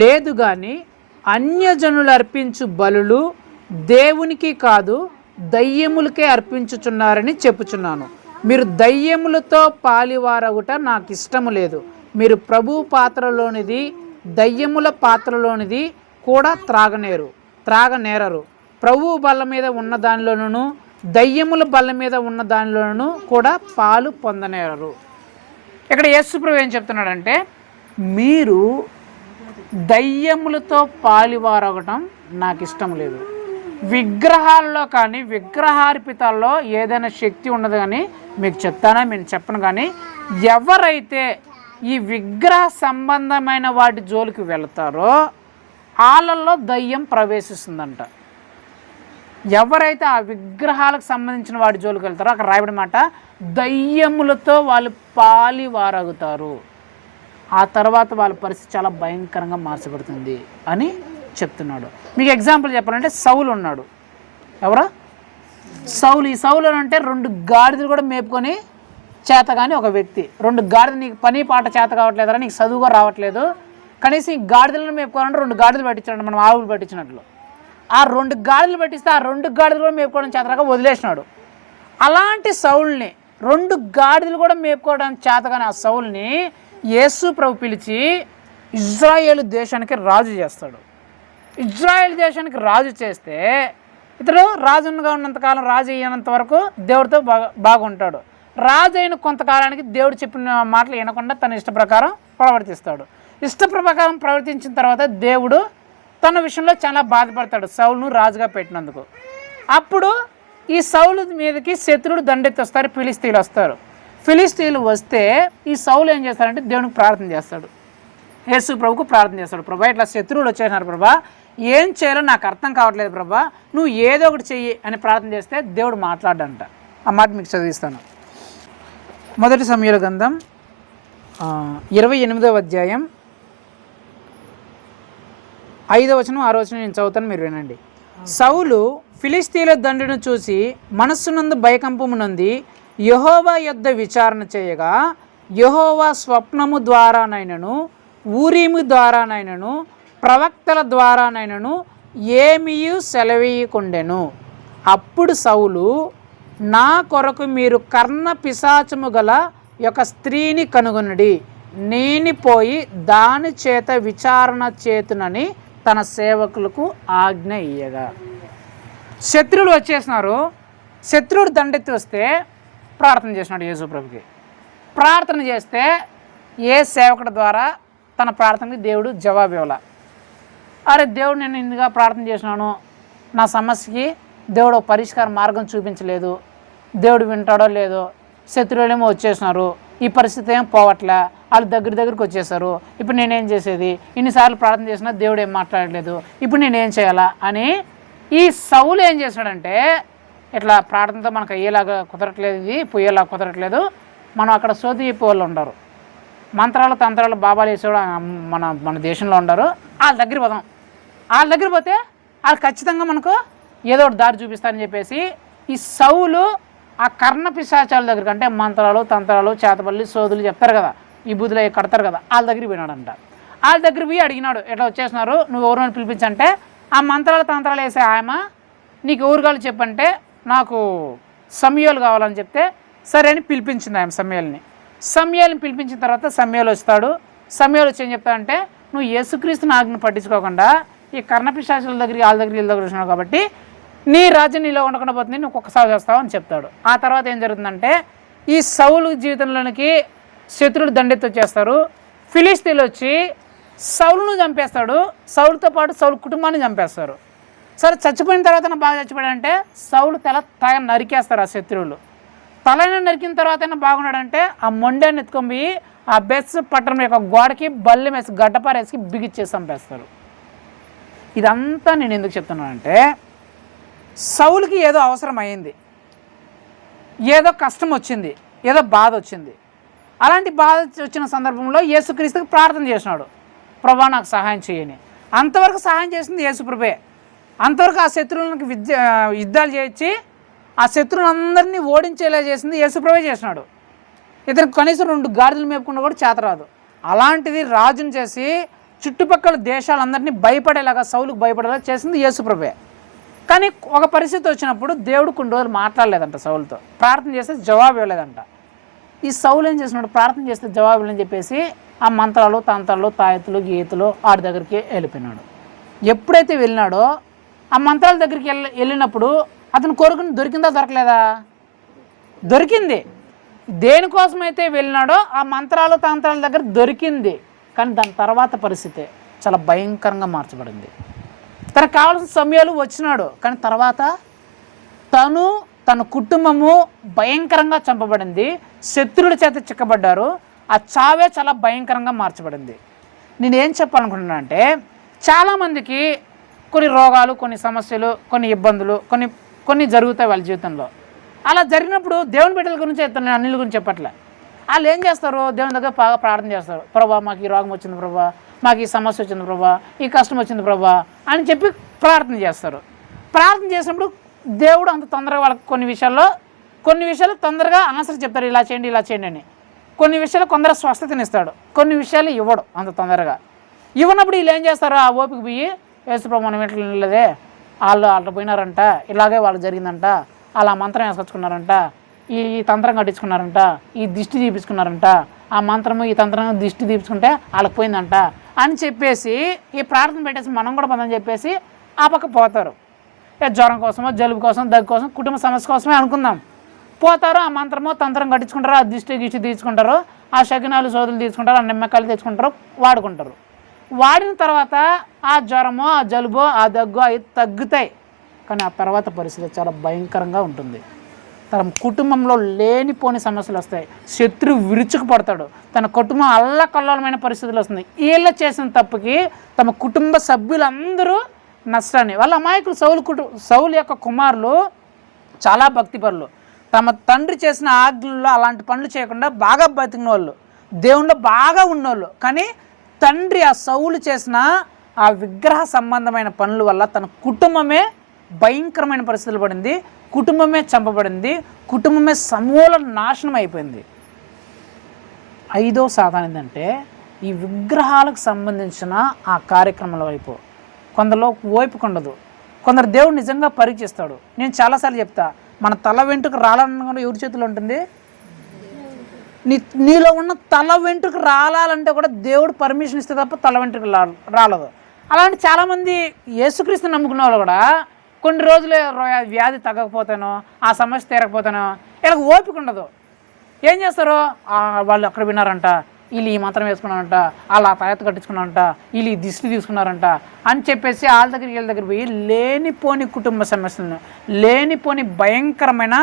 లేదు కానీ అన్యజనులు అర్పించు బలులు దేవునికి కాదు దయ్యములకే అర్పించుచున్నారని చెప్పుచున్నాను. మీరు దయ్యములతో పాలివారగుట నాకు ఇష్టము లేదు. మీరు ప్రభు పాత్రలోనిది దయ్యముల పాత్రలోనిది కూడా త్రాగనేరరు. ప్రభువు బల్ల మీద ఉన్న దానిలోనూ దయ్యముల బల్ల మీద ఉన్న దానిలోనూ కూడా పాలు పొందనేరరు. ఇక్కడ యేసుప్రభు ఏం చెప్తున్నాడంటే, మీరు దయ్యములతో పాలివారగటం నాకు ఇష్టం లేదు. విగ్రహాల్లో కానీ విగ్రహార్పితాల్లో ఏదైనా శక్తి ఉండదు కానీ మీకు చెప్తానా, నేను చెప్పను. కానీ ఎవరైతే ఈ విగ్రహ సంబంధమైన వాటి జోలికి వెళతారో వాళ్ళల్లో దయ్యం ప్రవేశిస్తుందంట. ఎవరైతే ఆ విగ్రహాలకు సంబంధించిన వాటి జోలికి వెళ్తారో అక్కడ రాయబడిన మాట, దయ్యములతో వాళ్ళు పాలివారగుతారు. ఆ తర్వాత వాళ్ళ పరిస్థితి చాలా భయంకరంగా మార్చబడుతుంది అని చెప్తున్నాడు. మీకు ఎగ్జాంపుల్ చెప్పాలంటే సౌలు ఉన్నాడు. ఎవరా? సౌలు. ఈ సౌలు అంటే 2 గాడిదలు కూడా మేపుకొని చేత కానీ ఒక వ్యక్తి. 2 గాడిదలు, నీకు పని పాట చేత కావట్లేదా, నీకు చదువుగా రావట్లేదు, కనీసం ఈ గాడిదలను మేపుకోవాలంటే 2 గాడిదలు పట్టించాడు, మనం ఆవులు పట్టించినట్లు. ఆ 2 గాడిదలు పట్టిస్తే ఆ 2 గాడిదలు కూడా మేపుకోవడం చేతగా వదిలేసినాడు. అలాంటి సౌల్ని, 2 గాడిదలు కూడా మేపుకోవడం చేతగాని ఆ సౌల్ని యేసు ప్రభు పిలిచి ఇజ్రాయేలు దేశానికి రాజు చేస్తాడు. ఇజ్రాయేల్ దేశానికి రాజు చేస్తే ఇతడు రాజుగా ఉన్నంతకాలం, రాజు అయినంత వరకు దేవుడితో బాగుంటాడు. రాజు అయిన కొంతకాలానికి దేవుడు చెప్పిన మాటలు వినకుండా తన ఇష్ట ప్రకారం ప్రవర్తిస్తాడు. ఇష్ట ప్రకారం ప్రవర్తించిన తర్వాత దేవుడు తన విషయంలో చాలా బాధపడతాడు సౌలును రాజుగా పెట్టినందుకు. అప్పుడు ఈ సౌలు మీదకి శత్రువుడు దండెత్తి వస్తారు, ఫిలిస్తీన్లు వస్తారు. ఫిలిస్తీన్లు వస్తే ఈ సౌలు ఏం చేస్తాడంటే దేవునికి ప్రార్థన చేస్తాడు, యేసు ప్రభుకు ప్రార్థన చేస్తాడు. ప్రభా, ఇట్లా శత్రువులు వచ్చేసినారు ప్రభా, ఏం చేయాలో నాకు అర్థం కావట్లేదు ప్రభా, నువ్వు ఏదో ఒకటి చెయ్యి అని ప్రార్థన చేస్తే దేవుడు మాట్లాడంట. ఆ మాట మీకు చదివిస్తాను. 1 సమూయేలు గ్రంథం 28వ అధ్యాయం 5వ వచనం 6వ వచనం నేను చదువుతాను, మీరు వినండి. సౌలు ఫిలిస్తీన్ల దండును చూసి మనస్సునందు భయకంపము నొంది యెహోవా యొద్ద విచారణ చేయగా, యెహోవా స్వప్నము ద్వారానైనను ఊరీము ద్వారానైనను ప్రవక్తల ద్వారానైనను ఏమీయు సెలవీయకుండెను. అప్పుడు సౌలు, నా కొరకు మీరు కర్ణ పిశాచము గల ఒక స్త్రీని కనుగొనుడి, నేను పోయి దాని చేత విచారణ చేతునని తన సేవకులకు ఆజ్ఞ ఇయ్యగా. శత్రువులు వచ్చేసినారు. శత్రువుడు దండెత్తి వస్తే ప్రార్థన చేసినాడు యేసు ప్రభుకి. ప్రార్థన చేస్తే ఏ సేవకుడి ద్వారా తన ప్రార్థనకి దేవుడు జవాబు ఇవ్వాల. అరే దేవుడు, నేను ఇందుగా ప్రార్థన చేసినాను, నా సమస్యకి దేవుడు పరిష్కార మార్గం చూపించలేదు, దేవుడు వింటాడో లేదో, శత్రువులేమో వచ్చేసినారు, ఈ పరిస్థితి ఏం పోవట్లే, వాళ్ళు దగ్గరికి వచ్చేసారు, ఇప్పుడు నేనేం చేసేది, ఇన్నిసార్లు ప్రార్థన చేసినా దేవుడు ఏం మాట్లాడలేదు, ఇప్పుడు నేనేం చేయాలా అని ఈ సౌలు ఏం చేశాడంటే, ఇట్లా ప్రార్థనతో మనకు అయ్యేలాగా కుదరట్లేదు, ఇది పోయేలాగా కుదరట్లేదు, మనం అక్కడ సోది చెప్పే వాళ్ళు ఉండరు, మంత్రాలు తంత్రాలు బాబాలు వేసేవాడు మన దేశంలో ఉండరు, వాళ్ళ దగ్గర పోదాం, వాళ్ళ దగ్గర పోతే వాళ్ళు ఖచ్చితంగా మనకు ఏదో ఒకటి దారి చూపిస్తారని చెప్పేసి ఈ సౌలు ఆ కర్ణ పిశాచాల దగ్గరికి, అంటే మంత్రాలు తంత్రాలు చేతబల్లి సోదులు చెప్తారు కదా, ఈ బుద్ధులు కడతారు కదా, వాళ్ళ దగ్గరికి పోయినాడంట. వాళ్ళ దగ్గర పోయి అడిగినాడు, ఎట్లా వచ్చేసినారు, నువ్వు ఎవరిని పిలిపించంటే, ఆ మంత్రాలు తంత్రాలు వేసే ఆయమ, నీకు ఎవరు కావాలి చెప్పంటే నాకు సమూయేలు కావాలని చెప్తే సరే అని పిలిపించింది ఆయన సమూయేలుని పిలిపించిన తర్వాత సమూయేలు వస్తాడు. సమూయేలు వచ్చి ఏం చెప్తాడంటే, నువ్వు యేసుక్రీస్తుని ఆజ్ఞను పట్టించుకోకుండా ఈ కర్ణపిశాచుల దగ్గరికి వాళ్ళ దగ్గరికి వీళ్ళ దగ్గర వచ్చినావు కాబట్టి నీ రాజ్యం నీలో ఉండకుండా పోతుంది, నువ్వు ఒక్కసారి చేస్తావు అని చెప్తాడు. ఆ తర్వాత ఏం జరుగుతుందంటే, ఈ సౌలు జీవితంలోనికి శత్రుడు దండెత్తి వచ్చేస్తారు. ఫిలిస్తీన్లు వచ్చి సౌలును చంపేస్తాడు, సౌలుతో పాటు సౌలు కుటుంబాన్ని చంపేస్తారు. సరే చచ్చిపోయిన తర్వాత బాగా చచ్చిపోయాడంటే సౌలు తల నరికేస్తారు ఆ శత్రువులు. తలని నరికిన తర్వాత బాగున్నాడంటే ఆ మొండాన్ని ఎత్తుకొని ఆ బెస్ పట్టణం యొక్క గోడకి బల్లెం వేసి గడ్డపారేసి బిగిచ్చేసి చంపేస్తారు. ఇదంతా నేను ఎందుకు చెప్తున్నానంటే, సౌలుకి ఏదో అవసరం అయింది, ఏదో కష్టం వచ్చింది, ఏదో బాధ వచ్చింది. అలాంటి బాధ వచ్చిన సందర్భంలో యేసుక్రీస్తుకి ప్రార్థన చేసినాడు, ప్రభా నాకు సహాయం చేయని. అంతవరకు సహాయం చేసింది యేసుప్రభే. అంతవరకు ఆ శత్రువులకు యుద్ధాలు చేయించి ఆ శత్రువులందరినీ ఓడించేలా చేసింది యేసుప్రభే చేసినాడు. ఇతనికి కనీసం 2 గాడిదలు మేపుకుండా కూడా చేతరాదు. అలాంటిది రాజును చేసి చుట్టుపక్కల దేశాలందరినీ భయపడేలాగా, సౌలుకు భయపడేలా చేసింది యేసుప్రభే. కానీ ఒక పరిస్థితి వచ్చినప్పుడు దేవుడు కొన్ని రోజులు మాట్లాడలేదంట సౌలుతో. ప్రార్థన చేస్తే జవాబు ఇవ్వలేదంట. ఈ సౌలు ఏం చేసినాడు, ప్రార్థన చేస్తే జవాబు ఇవ్వలేని చెప్పేసి ఆ మంత్రాలు, తంత్రాలు, తాయెత్తులు, గీతలు ఆడి దగ్గరికి వెళ్ళిపోయినాడు. ఎప్పుడైతే వెళ్ళినాడో ఆ మంత్రాల దగ్గరికి వెళ్ళినప్పుడు అతను కోరుకుని దొరికిందా దొరకలేదా? దొరికింది. దేనికోసమైతే వెళ్ళినాడో ఆ మంత్రాలు, తంత్రాల దగ్గర దొరికింది. కానీ దాని తర్వాత పరిస్థితి చాలా భయంకరంగా మార్చబడింది. తనకు కావాల్సిన సమయాలు వచ్చినాడు, కానీ తర్వాత తన కుటుంబము భయంకరంగా చంపబడింది. శత్రువుల చేత చిక్కబడ్డారు. ఆ చావే చాలా భయంకరంగా మార్చబడింది. నేనేం చెప్పాలనుకుంటున్నానంటే, చాలామందికి కొన్ని రోగాలు, కొన్ని సమస్యలు, కొన్ని ఇబ్బందులు, కొన్ని జరుగుతాయి వాళ్ళ జీవితంలో. అలా జరిగినప్పుడు దేవుని బిడ్డల గురించి నేను అన్నిల గురించి చెప్పట్లే. వాళ్ళు ఏం చేస్తారు, దేవుని దగ్గర బాగా ప్రార్థన చేస్తారు. ప్రభా మాకు ఈ రోగం వచ్చింది ప్రభా, మాకు ఈ సమస్య వచ్చింది ప్రభా, ఈ కష్టం వచ్చింది ప్రభా అని చెప్పి ప్రార్థన చేస్తారు. ప్రార్థన చేసినప్పుడు దేవుడు అంత తొందరగా వాళ్ళకి కొన్ని విషయాలు తొందరగా ఆన్సర్ చెప్తారు, ఇలా చేయండి ఇలా చేయండి అని. కొన్ని విషయాలు కొందరు స్వస్థతనిస్తాడు, కొన్ని విషయాలు ఇవ్వడు అంత తొందరగా. ఇవ్వనప్పుడు వీళ్ళు ఏం చేస్తారు, ఆ ఓపిక పోయి యేసుప్రభు మనం ఎట్లా నిలదే, వాళ్ళు అట్లా పోయినారంట, ఇలాగే వాళ్ళు జరిగిందంట, అలా మంత్రం వేసుకొచ్చుకున్నారంట, ఈ తంత్రం కట్టించుకున్నారంట, ఈ దిష్టి తీపించుకున్నారంట, ఆ మంత్రము ఈ తంత్రం దిష్టి తీపించుకుంటే వాళ్ళకి పోయిందంట అని చెప్పేసి ఈ ప్రార్థన పెట్టేసి మనం కూడా పొందని చెప్పేసి ఆ పక్క పోతారు. జ్వరం కోసమో, జలుబు కోసం, దగ్గు కోసం, కుటుంబ సమస్య కోసమే అనుకుందాం పోతారు. ఆ మంత్రమో తంత్రం కట్టించుకుంటారు, ఆ దిష్టి తీసుకుంటారు, ఆ శకునాలు సోదులు తీసుకుంటారు, ఆ నిమ్మకాయలు తెచ్చుకుంటారు, వాడుకుంటారు. వాడిన తర్వాత ఆ జ్వరమో, ఆ జలుబో, ఆ దగ్గు అవి తగ్గుతాయి. కానీ ఆ తర్వాత పరిస్థితి చాలా భయంకరంగా ఉంటుంది. తన కుటుంబంలో లేనిపోని సమస్యలు వస్తాయి. శత్రువు విరుచుకుపడతాడు. తన కుటుంబం అల్లకల్లోలమైన పరిస్థితులు వస్తుంది. వీళ్ళ చేసిన తప్పుకి తమ కుటుంబ సభ్యులందరూ నష్టాన్ని. వాళ్ళ అమాయకులు సౌలు యొక్క కుమారులు చాలా భక్తిపరులు. తమ తండ్రి చేసిన ఆజ్ఞల్లో అలాంటి పనులు చేయకుండా బాగా బతికిన వాళ్ళు, దేవుళ్ళు బాగా ఉన్నోళ్ళు. కానీ తండ్రి ఆ సౌలు చేసిన ఆ విగ్రహ సంబంధమైన పనుల వల్ల తన కుటుంబమే భయంకరమైన పరిస్థితులు పడింది, కుటుంబమే చంపబడింది, కుటుంబమే సమూల నాశనం అయిపోయింది. 5వ సాధన ఏంటంటే ఈ విగ్రహాలకు సంబంధించిన ఆ కార్యక్రమాల వైపు కొందరిలో ఓపిక ఉండదు. కొందరు దేవుడు నిజంగా పరీక్షిస్తాడు. నేను చాలాసార్లు చెప్తా, మన తల వెంట్రుక రావాలన్న కూడా ఎవరి చేతిలో ఉంటుంది? నీలో ఉన్న తల వెంట్రుక రాలాలంటే కూడా దేవుడు పర్మిషన్ ఇస్తే తప్ప తల వెంట్రుక రాలదు. అలాంటి చాలామంది యేసుక్రీస్తుని నమ్ముకున్న వాళ్ళు కూడా కొన్ని రోజులు వ్యాధి తగ్గకపోతానో, ఆ సమస్య తీరకపోతానో వీళ్ళకి ఓపిక ఉండదు. ఏం చేస్తారు, వాళ్ళు అక్కడ విన్నారంట, వీళ్ళు ఈ మంత్రం వేసుకున్నారంట, వాళ్ళు ఆ తాయెత్తు కట్టించుకున్నారంట, వీళ్ళు ఈ దిష్టి తీసుకున్నారంట అని చెప్పేసి వీళ్ళ దగ్గర పోయి లేనిపోని కుటుంబ సమస్యలను, లేనిపోని భయంకరమైన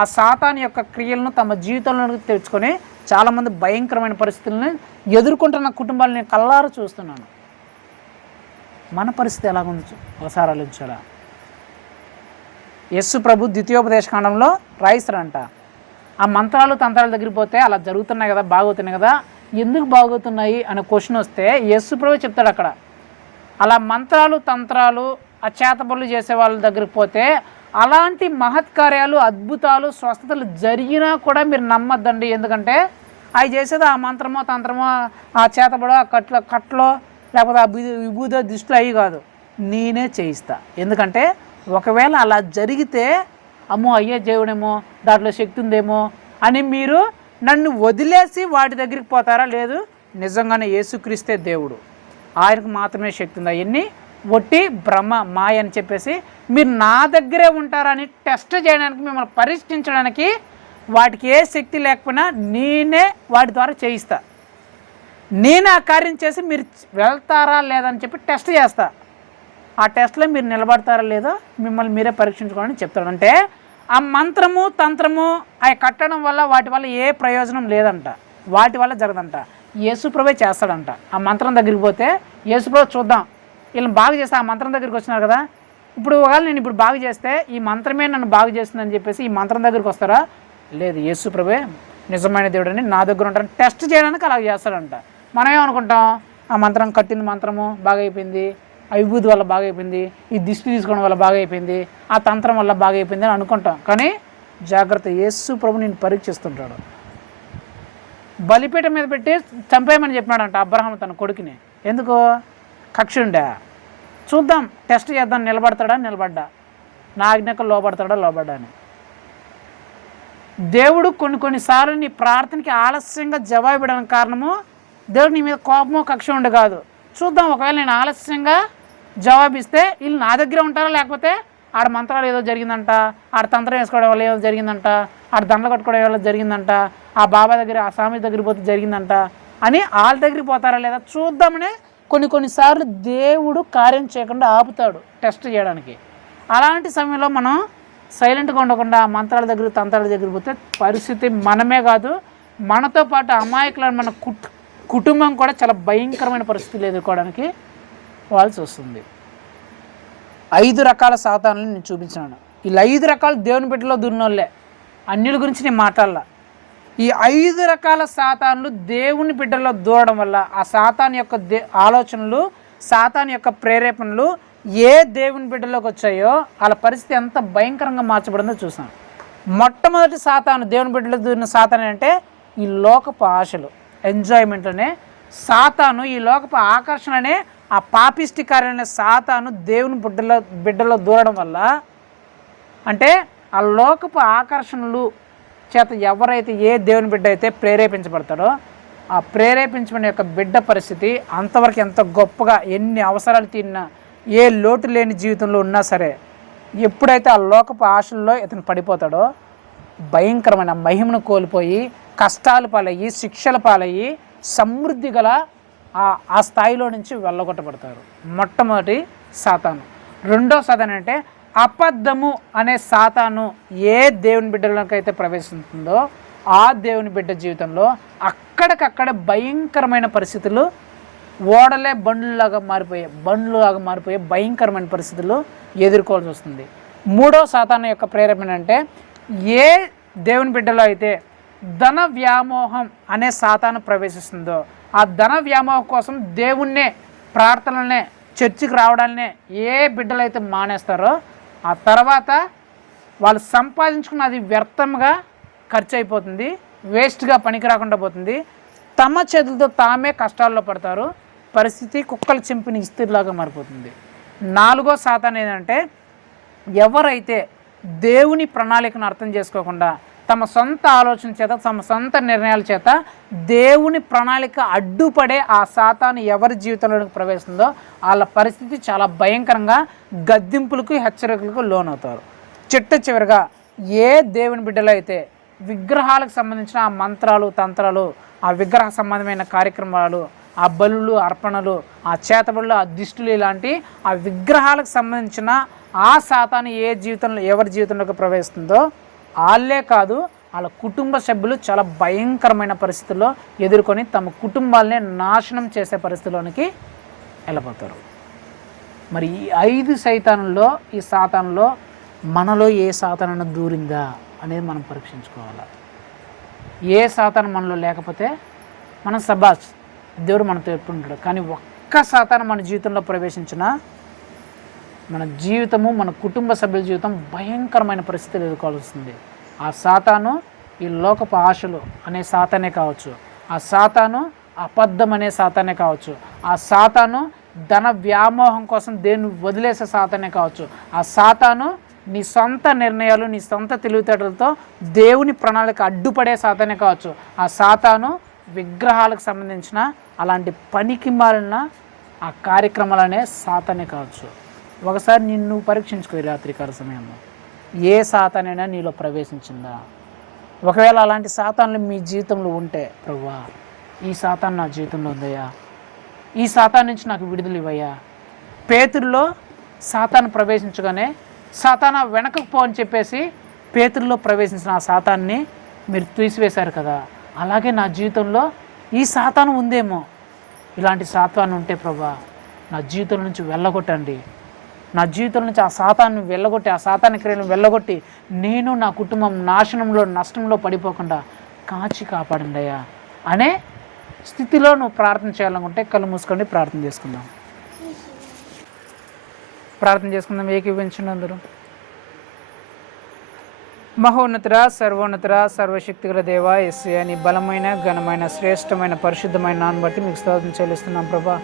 ఆ సాతాను యొక్క క్రియలను తమ జీవితంలోకి తెచ్చుకొని చాలామంది భయంకరమైన పరిస్థితులను ఎదుర్కొంటున్న కుటుంబాలను నేను కళ్ళారా చూస్తున్నాను. మన పరిస్థితి ఎలాగుంది ఒకసారి ఆలోచించారా? యేసు ప్రభు ద్వితీయోపదేశకాండంలో రాయిస్తారంట, ఆ మంత్రాలు తంత్రాల దగ్గరికి పోతే అలా జరుగుతున్నాయి కదా, బాగవుతున్నాయి కదా, ఎందుకు బాగవుతున్నాయి అనే క్వశ్చన్ వస్తే యేసు ప్రభు చెప్తాడు అక్కడ, అలా మంత్రాలు తంత్రాలు ఆ చేతబడులు చేసే వాళ్ళ దగ్గరికి పోతే అలాంటి మహత్కార్యాలు, అద్భుతాలు, స్వస్థతలు జరిగినా కూడా మీరు నమ్మద్దండి. ఎందుకంటే అవి చేసేది ఆ మంత్రమో తంత్రమో, ఆ చేతబడో, ఆ కట్లో లేకపోతే ఆ విభూదో దిష్టిలో అవి కాదు, నేనే చేయిస్తా. ఎందుకంటే ఒకవేళ అలా జరిగితే అమ్మో అయ్యే దేవుడేమో, దాంట్లో శక్తి ఉందేమో అని మీరు నన్ను వదిలేసి వాటి దగ్గరికి పోతారా? లేదు, నిజంగానే యేసుక్రీస్తే దేవుడు, ఆయనకు మాత్రమే శక్తి ఉంది, అవన్నీ ఒట్టి భ్రమ మాయ అని చెప్పేసి మీరు నా దగ్గరే ఉంటారని టెస్ట్ చేయడానికి, మిమ్మల్ని పరీక్షించడానికి వాటికి ఏ శక్తి లేకపోయినా నేనే వాటి ద్వారా చేయిస్తా. నేను ఆ కార్యం చేసి మీరు వెళ్తారా లేదని చెప్పి టెస్ట్ చేస్తా. ఆ టెస్ట్లో మీరు నిలబడతారా లేదో మిమ్మల్ని మీరే పరీక్షించుకోవాలని చెప్తాడు. అంటే ఆ మంత్రము తంత్రము అవి కట్టడం వల్ల వాటి వల్ల ఏ ప్రయోజనం లేదంట, వాటి వల్ల జరగదంట. యేసుప్రభే చేస్తాడంట. ఆ మంత్రం దగ్గరికి పోతే యేసుప్రభు చూద్దాం వీళ్ళని బాగు చేస్తే, ఆ మంత్రం దగ్గరికి వచ్చినారు కదా, ఇప్పుడు ఒకవేళ నేను ఇప్పుడు బాగు చేస్తే ఈ మంత్రమే నన్ను బాగు చేస్తుందని చెప్పేసి ఈ మంత్రం దగ్గరికి వస్తారా? లేదు, యేసుప్రభే నిజమైన దేవుడని నా దగ్గర ఉంటారని టెస్ట్ చేయడానికి అలా చేస్తాడంట. మనం ఏమనుకుంటాం, ఆ మంత్రం కట్టింది, మంత్రము బాగా అయిపోయింది, ఆ విభూతి వల్ల బాగా అయిపోయింది, ఈ దిష్టి తీసుకోవడం వల్ల బాగా అయిపోయింది, ఆ తంత్రం వల్ల బాగా అయిపోయింది అని అనుకుంటాం. కానీ జాగ్రత్త, యేసు ప్రభు నేను పరీక్షిస్తుంటాడు. బలిపీఠం మీద పెట్టి చంపేయమని చెప్పినాడంట అబ్రహాం తన కొడుకుని. ఎందుకు? కక్ష ఉండే. చూద్దాం, టెస్ట్ చేద్దాం, నిలబడ్డా, నా ఆజ్ఞకు లోబడ్డా అని. దేవుడు కొన్నిసార్లు నీ ప్రార్థనకి ఆలస్యంగా జవాబు ఇవ్వడానికి కారణము దేవుడు నీ మీద కోపమో కక్ష ఉండే కాదు. చూద్దాం, ఒకవేళ నేను ఆలస్యంగా జవాబిస్తే వీళ్ళు నా దగ్గర ఉంటారా, లేకపోతే ఆడ మంత్రాలు ఏదో జరిగిందంట, ఆడ తంత్రం వేసుకోవడం వల్ల ఏదో జరిగిందంట, ఆడ దండలు కట్టుకోవడం వల్ల జరిగిందంట, ఆ బాబా దగ్గర ఆ స్వామి దగ్గరికి పోతే జరిగిందంట అని వాళ్ళ దగ్గరికి పోతారా లేదా చూద్దామని కొన్నిసార్లు దేవుడు కార్యం చేయకుండా ఆపుతాడు టెస్ట్ చేయడానికి. అలాంటి సమయంలో మనం సైలెంట్గా ఉండకుండా మంత్రాల దగ్గర తంత్రాల దగ్గర పోతే పరిస్థితి మనమే కాదు, మనతో పాటు అమాయకులను మన కుటుంబం కూడా చాలా భయంకరమైన పరిస్థితులు ఎదుర్కోవడానికి వాల్సి వస్తుంది. 5 రకాల సాతానులు నేను చూపించాను. వీళ్ళు 5 రకాలు దేవుని బిడ్డలో దూరినోళ్ళే, అన్యుల గురించి నేను మాట్లాడలా. ఈ 5 రకాల సాతానులు దేవుని బిడ్డలో దూరడం వల్ల ఆ సాతాను యొక్క ఆలోచనలు, సాతాను యొక్క ప్రేరేపణలు ఏ దేవుని బిడ్డలోకి వచ్చాయో వాళ్ళ పరిస్థితి ఎంత భయంకరంగా మార్చబడిందో చూసాం. మొట్టమొదటి సాతాను దేవుని బిడ్డలో దూరిన సాతాను అంటే ఈ లోకపు ఆశలు, ఎంజాయ్మెంట్లనే సాతాను, ఈ లోకపు ఆకర్షణనే ఆ పాపిష్టి కార్యాలనే సాతాను దేవుని బిడ్డలో దూరడం వల్ల, అంటే ఆ లోకపు ఆకర్షణలు చేత ఎవరైతే ఏ దేవుని బిడ్డ అయితే ప్రేరేపించబడతాడో ఆ ప్రేరేపించబడిన యొక్క బిడ్డ పరిస్థితి అంతవరకు ఎంత గొప్పగా, ఎన్ని అవసరాలు తీరినా, ఏ లోటు లేని జీవితంలో ఉన్నా సరే, ఎప్పుడైతే ఆ లోకపు ఆశల్లో ఇతను పడిపోతాడో భయంకరమైన మహిమను కోల్పోయి కష్టాలు పాలయ్యి, శిక్షల పాలయ్యి, సమృద్ధి గల ఆ స్థాయిలో నుంచి వెళ్ళగొట్టబడతారు. మొట్టమొదటి సాతాను. రెండో సాతాను అంటే అబద్ధము అనే సాతాను ఏ దేవుని బిడ్డలకైతే ప్రవేశిస్తుందో ఆ దేవుని బిడ్డ జీవితంలో అక్కడికక్కడ భయంకరమైన పరిస్థితులు, ఓడలే బండ్లులాగా మారిపోయే భయంకరమైన పరిస్థితులు ఎదుర్కోవాల్సి వస్తుంది. మూడో సాతాను యొక్క ప్రేరేపణ అంటే ఏ దేవుని బిడ్డలో అయితే ధన వ్యామోహం అనే సాతాను ప్రవేశిస్తుందో ఆ ధన వ్యామోహం కోసం దేవుణ్ణే, ప్రార్థనలనే, చర్చికి రావడాన్నే ఏ బిడ్డలైతే మానేస్తారో ఆ తర్వాత వాళ్ళు సంపాదించుకున్న అది వ్యర్థంగా ఖర్చు అయిపోతుంది, వేస్ట్గా పనికి రాకుండా పోతుంది, తమ చేతులతో తామే కష్టాల్లో పడతారు, పరిస్థితి కుక్కలు చింపిన ఇస్తిరిలాగా మారిపోతుంది. నాలుగో సాతాను ఏంటంటే ఎవరైతే దేవుని ప్రణాళికను అర్థం చేసుకోకుండా తమ సొంత ఆలోచన చేత, తమ సొంత నిర్ణయాల చేత దేవుని ప్రణాళిక అడ్డుపడే ఆ సాతాను ఎవరి జీవితంలోకి ప్రవేశిస్తుందో వాళ్ళ పరిస్థితి చాలా భయంకరంగా గద్దింపులకు, హెచ్చరికలకు లోనవుతారు. చివరిగా ఏ దేవుని బిడ్డలో అయితే విగ్రహాలకు సంబంధించిన ఆ మంత్రాలు, తంత్రాలు, ఆ విగ్రహ సంబంధమైన కార్యక్రమాలు, ఆ బలులు, అర్పణలు, ఆ చేతబడులు, ఆ దిష్టులు, ఇలాంటి ఆ విగ్రహాలకు సంబంధించిన ఆ సాతాను ఎవరి జీవితంలోకి ప్రవేశిస్తుందో వాళ్ళే కాదు, వాళ్ళ కుటుంబ సభ్యులు చాలా భయంకరమైన పరిస్థితుల్లో ఎదుర్కొని తమ కుటుంబాలనే నాశనం చేసే పరిస్థితిలోనికి వెళ్ళిపోతారు. మరి ఈ 5 సైతానుల్లో, ఈ సాతానులో మనలో ఏ సాతాను దూరిందా అనేది మనం పరీక్షించుకోవాలి. ఏ సాతాను మనలో లేకపోతే మనం సబాష్, దేవుడు మనతో ఎప్పుడు ఉంటాడు. కానీ ఒక్క సాతాను మన జీవితంలో ప్రవేశించినా మన జీవితము, మన కుటుంబ సభ్యుల జీవితం భయంకరమైన పరిస్థితులు ఎదుర్కోవాల్సి వస్తుంది. ఆ సాతాను ఈ లోకపు ఆశలు అనే సాతానే కావచ్చు, ఆ సాతాను అబద్ధం అనే సాతానే కావచ్చు, ఆ సాతాను ధన వ్యామోహం కోసం దేన్ని వదిలేసే సాతానే కావచ్చు, ఆ సాతాను నీ సొంత నిర్ణయాలు, నీ సొంత తెలివితేటలతో దేవుని ప్రణాళిక అడ్డుపడే సాతానే కావచ్చు, ఆ సాతాను విగ్రహాలకు సంబంధించిన అలాంటి పనికి మారిన ఆ కార్యక్రమాలనే సాతానే కావచ్చు. ఒకసారి నిన్ను పరీక్షించుకో ఈ రాత్రికాల సమయంలో, ఏ సాతానైనా నీలో ప్రవేశించిందా? ఒకవేళ అలాంటి సాతాన్లు మీ జీవితంలో ఉంటే, ప్రభువా ఈ సాతాను నా జీవితంలో ఉందయ్యా, ఈ సాతాను నుంచి నాకు విడుదల ఇవ్వయ్యా. పేతురులో సాతాను ప్రవేశించగానే సాతాను వెనకకు పో అని చెప్పేసి పేతురులో ప్రవేశించిన ఆ సాతాన్ని మీరు తీసివేశారు కదా, అలాగే నా జీవితంలో ఈ సాతాను ఉందేమో. ఇలాంటి సాతాను ఉంటే ప్రభువా నా జీవితం నుంచి వెళ్ళగొట్టండి, నా జీవితం నుంచి ఆ సాతాన్ని వెళ్ళగొట్టి, ఆ సాతాన్ని క్రియలను వెళ్ళగొట్టి నేను, నా కుటుంబం నాశనంలో, నష్టంలో పడిపోకుండా కాచి కాపాడండి అయ్యా అనే స్థితిలో నువ్వు ప్రార్థన చేయాలనుకుంటే కళ్ళు మూసుకొని ప్రార్థన చేసుకుందాం. ప్రార్థన చేసుకుందాం. ఏకీవించండి అందరూ. మహోన్నతుడ, సర్వోన్నతుడ, సర్వశక్తిగల దేవ యేసయ్య, నీ బలమైన, ఘనమైన, శ్రేష్టమైన, పరిశుద్ధమైన నాన్న బట్టి మీకు స్తోత్రం చెల్లిస్తున్నాం ప్రభా.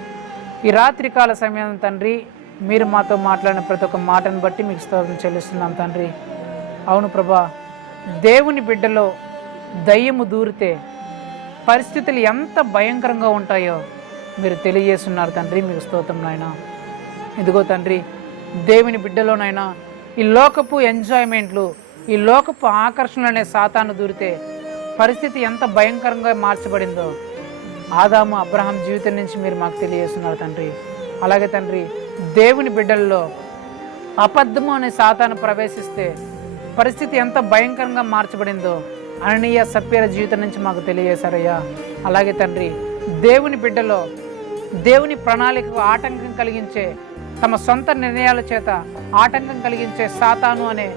ఈ రాత్రికాల సమయం తండ్రి, మీరు మాతో మాట్లాడిన ప్రతి ఒక్క మాటను బట్టి మీకు స్తోత్రం చెల్లిస్తున్నాం తండ్రి. అవును ప్రభా, దేవుని బిడ్డలో దయ్యము దూరితే పరిస్థితులు ఎంత భయంకరంగా ఉంటాయో మీరు తెలియజేస్తున్నారు తండ్రి. మీకు స్తోత్రం నాయన. ఇదిగో తండ్రి, దేవుని బిడ్డలోనైనా ఈ లోకపు ఎంజాయ్మెంట్లు, ఈ లోకపు ఆకర్షణలు అనే సాతాను దూరితే పరిస్థితి ఎంత భయంకరంగా మార్చబడిందో ఆదాము అబ్రహాం జీవితం నుంచి మీరు మాకు తెలియజేస్తున్నారు తండ్రి. అలాగే తండ్రి, దేవుని బిడ్డల్లో అబద్ధము అనే సాతాను ప్రవేశిస్తే పరిస్థితి ఎంత భయంకరంగా మార్చబడిందో అననీయ సప్యర జీవితం నుంచి మాకు తెలియజేశారయ్యా. అలాగే తండ్రి, దేవుని బిడ్డలో దేవుని ప్రణాళికకు ఆటంకం కలిగించే, తమ సొంత నిర్ణయాల చేత ఆటంకం కలిగించే సాతాను అనే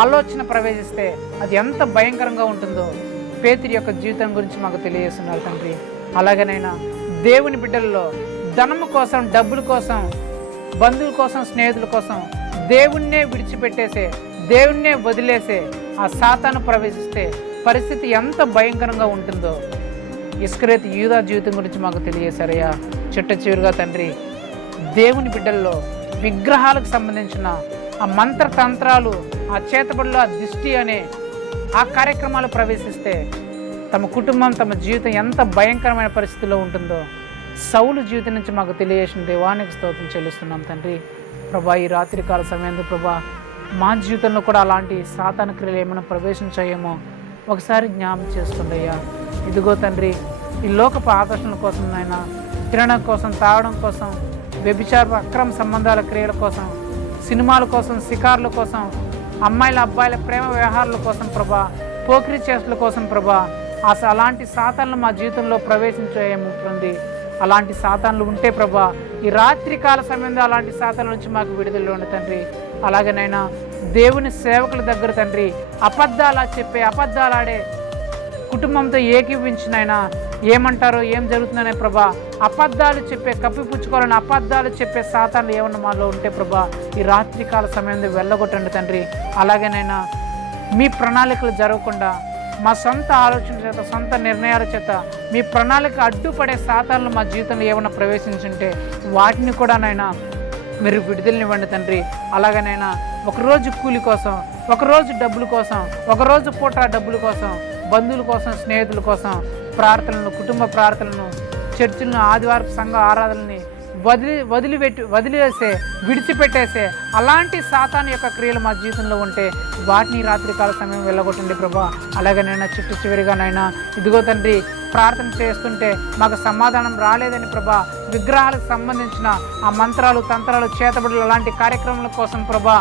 ఆలోచన ప్రవేశిస్తే అది ఎంత భయంకరంగా ఉంటుందో పేతురు యొక్క జీవితం గురించి మాకు తెలియజేస్తున్నారు తండ్రి. అలాగనైనా దేవుని బిడ్డల్లో ధనము కోసం, డబ్బుల కోసం, బంధువుల కోసం, స్నేహితుల కోసం దేవుణ్ణే విడిచిపెట్టేసే, దేవుణ్ణే వదిలేసే ఆ సాతాను ప్రవేశిస్తే పరిస్థితి ఎంత భయంకరంగా ఉంటుందో ఇస్కరేతు యూదా జీవితం గురించి మాకు తెలియజేశారయ్యా. చిట్ట చివరిగా తండ్రి, దేవుని బిడ్డల్లో విగ్రహాలకు సంబంధించిన ఆ మంత్రతంత్రాలు, ఆ చేతబడులు, ఆ దిష్టి అనే ఆ కార్యక్రమాలు ప్రవేశిస్తే తమ కుటుంబం, తమ జీవితం ఎంత భయంకరమైన పరిస్థితిలో ఉంటుందో సౌలు జీవితం నుంచి మాకు తెలియజేసిన దేవానికి స్తోత్రం చెల్లిస్తున్నాం తండ్రి. ప్రభా, ఈ రాత్రికాల సమయంలో ప్రభా మా జీవితంలో కూడా అలాంటి సాతాను క్రియలు ఏమైనా ప్రవేశించాయేమో ఒకసారి జ్ఞాపకం చేస్తుండయ్యా. ఇదిగో తండ్రి, ఈ లోకపు ఆకర్షణ కోసం నాయన, తినడం కోసం, తాగడం కోసం, వ్యభిచార అక్రమ సంబంధాల క్రియల కోసం, సినిమాల కోసం, షికార్ల కోసం, అమ్మాయిల అబ్బాయిల ప్రేమ వ్యవహారాల కోసం ప్రభా, పోకిరి చేష్టల కోసం ప్రభా, అలాంటి సాతాన్లు మా జీవితంలో ప్రవేశించాయేమో తండ్రి. అలాంటి సాతాన్లు ఉంటే ప్రభా, ఈ రాత్రికాల సమయంలో అలాంటి సాతాన్ల నుంచి మాకు విడుదల ఉండి తండ్రి. అలాగనైనా దేవుని సేవకుల దగ్గర తండ్రి అబద్ధాలాడే కుటుంబంతో ఏకీవించినైనా ఏమంటారో, ఏం జరుగుతుందనే ప్రభా, అబద్ధాలు చెప్పే, కప్పిపుచ్చుకోవాలని అబద్ధాలు చెప్పే సాతాన్లు ఏమన్నా మాలో ఉంటే ప్రభా, ఈ రాత్రికాల సమయంలో వెళ్ళగొట్టండి తండ్రి. అలాగేనైనా మీ ప్రణాళికలు జరగకుండా మా సొంత ఆలోచన చేత, సొంత నిర్ణయాల చేత మీ ప్రణాళిక అడ్డుపడే సాతాన్లు మా జీవితంలో ఏమైనా ప్రవేశించుంటే వాటిని కూడా నైనా మీరు విడుదలనివ్వండి తండ్రి. అలాగనైనా ఒకరోజు కూలి కోసం, ఒకరోజు డబ్బుల కోసం, ఒకరోజు పూట డబ్బుల కోసం, బంధువుల కోసం, స్నేహితుల కోసం ప్రార్థనలను, కుటుంబ ప్రార్థనలను, చర్చిలను, ఆదివారపు సంఘ ఆరాధనని వదిలేసే, విడిచిపెట్టేసే అలాంటి సాతాను యొక్క క్రియలు మా జీవితంలో ఉంటే వాటిని రాత్రికాల సమయం వెళ్ళగొట్టండి ప్రభా. అలాగనైనా చిట్టు చివరిగానైనా ఇదిగో తండ్రి, ప్రార్థన చేస్తుంటే మాకు సమాధానం రాలేదని ప్రభా, విగ్రహాలకు సంబంధించిన ఆ మంత్రాలు, తంత్రాలు, చేతబడులు అలాంటి కార్యక్రమాల కోసం ప్రభా,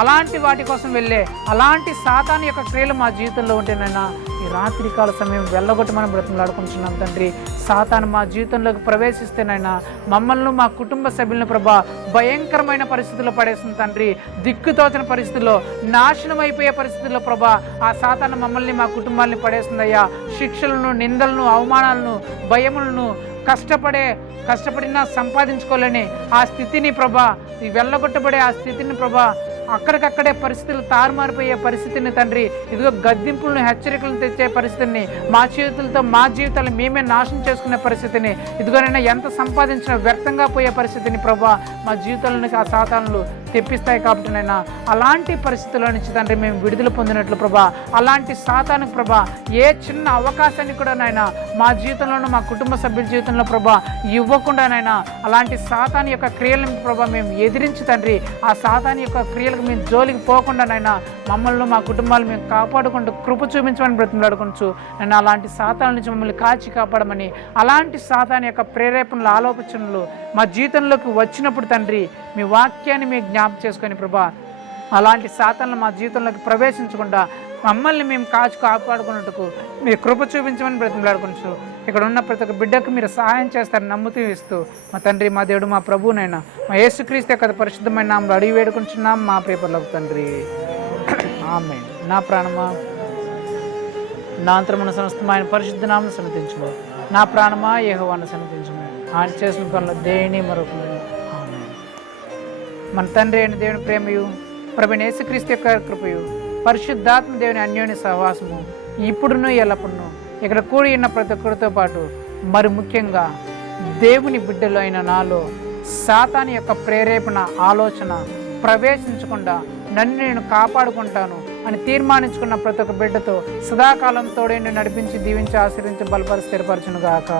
అలాంటి వాటి కోసం వెళ్ళే అలాంటి సాతాను యొక్క క్రియలు మా జీవితంలో ఉంటేనైనా ఈ రాత్రికాల సమయం వెళ్ళగొట్టమని బ్రతిమలాడుకుంటున్నాం తండ్రి. సాతాను మా జీవితంలోకి ప్రవేశిస్తేనైనా మమ్మల్ని, మా కుటుంబ సభ్యులను ప్రభా భయంకరమైన పరిస్థితుల్లో పడేస్తుంది తండ్రి. దిక్కుతోచని పరిస్థితుల్లో, నాశనం అయిపోయే పరిస్థితుల్లో ప్రభా ఆ సాతాను మమ్మల్ని, మా కుటుంబాన్ని పడేస్తుందయ్యా. శిక్షలను, నిందలను, అవమానాలను, భయములను, కష్టపడినా సంపాదించుకోలేని ఆ స్థితిని ప్రభా, ఈ వెళ్ళగొట్టబడే ఆ స్థితిని ప్రభా, అక్కడికక్కడే పరిస్థితులు తారుమారిపోయే పరిస్థితిని తండ్రి, ఇదిగో గద్దింపులను, హెచ్చరికలను తెచ్చే పరిస్థితిని, మా చేతులతో మా జీవితాలు మేమే నాశనం చేసుకునే పరిస్థితిని, ఇదిగోనైనా ఎంత సంపాదించినా వ్యర్థంగా పోయే పరిస్థితిని ప్రభా మా జీవితాలకి ఆ సాతానులు తెప్పిస్తాయి. కాబట్టి నైనా అలాంటి పరిస్థితుల్లో నుంచి తండ్రి మేము విడుదల పొందినట్లు ప్రభా, అలాంటి సాతానుకు ప్రభా ఏ చిన్న అవకాశాన్ని కూడా నాయన మా జీవితంలోనూ, మా కుటుంబ సభ్యుల జీవితంలో ప్రభా ఇవ్వకుండానైనా అలాంటి సాతాను యొక్క క్రియలను ప్రభా మేము ఎదిరించి తండ్రి, ఆ సాతాను యొక్క క్రియలకు మేము జోలికి పోకుండానైనా మమ్మల్ని, మా కుటుంబాలు మేము కాపాడుకుంటూ కృప చూపించమని బ్రతిమలాడుకుంటూ నేను అలాంటి సాతాను నుంచి మమ్మల్ని కాచి కాపాడమని, అలాంటి సాతాను యొక్క ప్రేరేపణలు, ఆలోచనలు మా జీవితంలోకి వచ్చినప్పుడు తండ్రి మీ వాక్యాన్ని మేము జ్ఞాపకం చేసుకొని ప్రభా అలాంటి సాతాన్లు మా జీవితంలోకి ప్రవేశించకుండా మమ్మల్ని మేము కాపాడుకున్నట్టుకు మీరు కృప చూపించమని బ్రతిమలాడుకుంటూ ఇక్కడ ఉన్న ప్రతి ఒక్క బిడ్డకు మీరు సహాయం చేస్తారని నమ్ముతూ ఇస్తూ మా తండ్రి, మా దేవుడు, మా ప్రభువునైనా మా యేసుక్రీస్తు యొక్క పరిశుద్ధమైన నామములో అడిగి వేడుకుంటున్నాం మా ప్రియపరలోక తండ్రి. ఆమేన్. నా ప్రాణమా నా అంతరమున సమస్తమైన పరిశుద్ధ నామమును సన్నతించుము. నా ప్రాణమా యెహోవాను సన్నతించుము. ఆయన చేసిన పనులు దేని మరొకరు. ఆమేన్. మన తండ్రి అయిన దేవుని ప్రేమయు, ప్రభువైన యేసుక్రీస్తు యొక్క కృపయు, పరిశుద్ధాత్మ దేవుని అన్యోన్య సహవాసము ఇప్పుడును ఎల్లప్పుడును ఇక్కడ కూడి ఉన్న ప్రతి ఒక్కరితో పాటు, మరి ముఖ్యంగా దేవుని బిడ్డలు అయిన నాలో సాతాను యొక్క ప్రేరేపణ ఆలోచన ప్రవేశించకుండా నన్ను నేను కాపాడుకుంటాను అని తీర్మానించుకున్న ప్రతి ఒక్క బిడ్డతో సదాకాలం తోడే నడిపించి, దీవించి, ఆశీర్వించి, బలపరిచి, స్థిరపరచును గాక.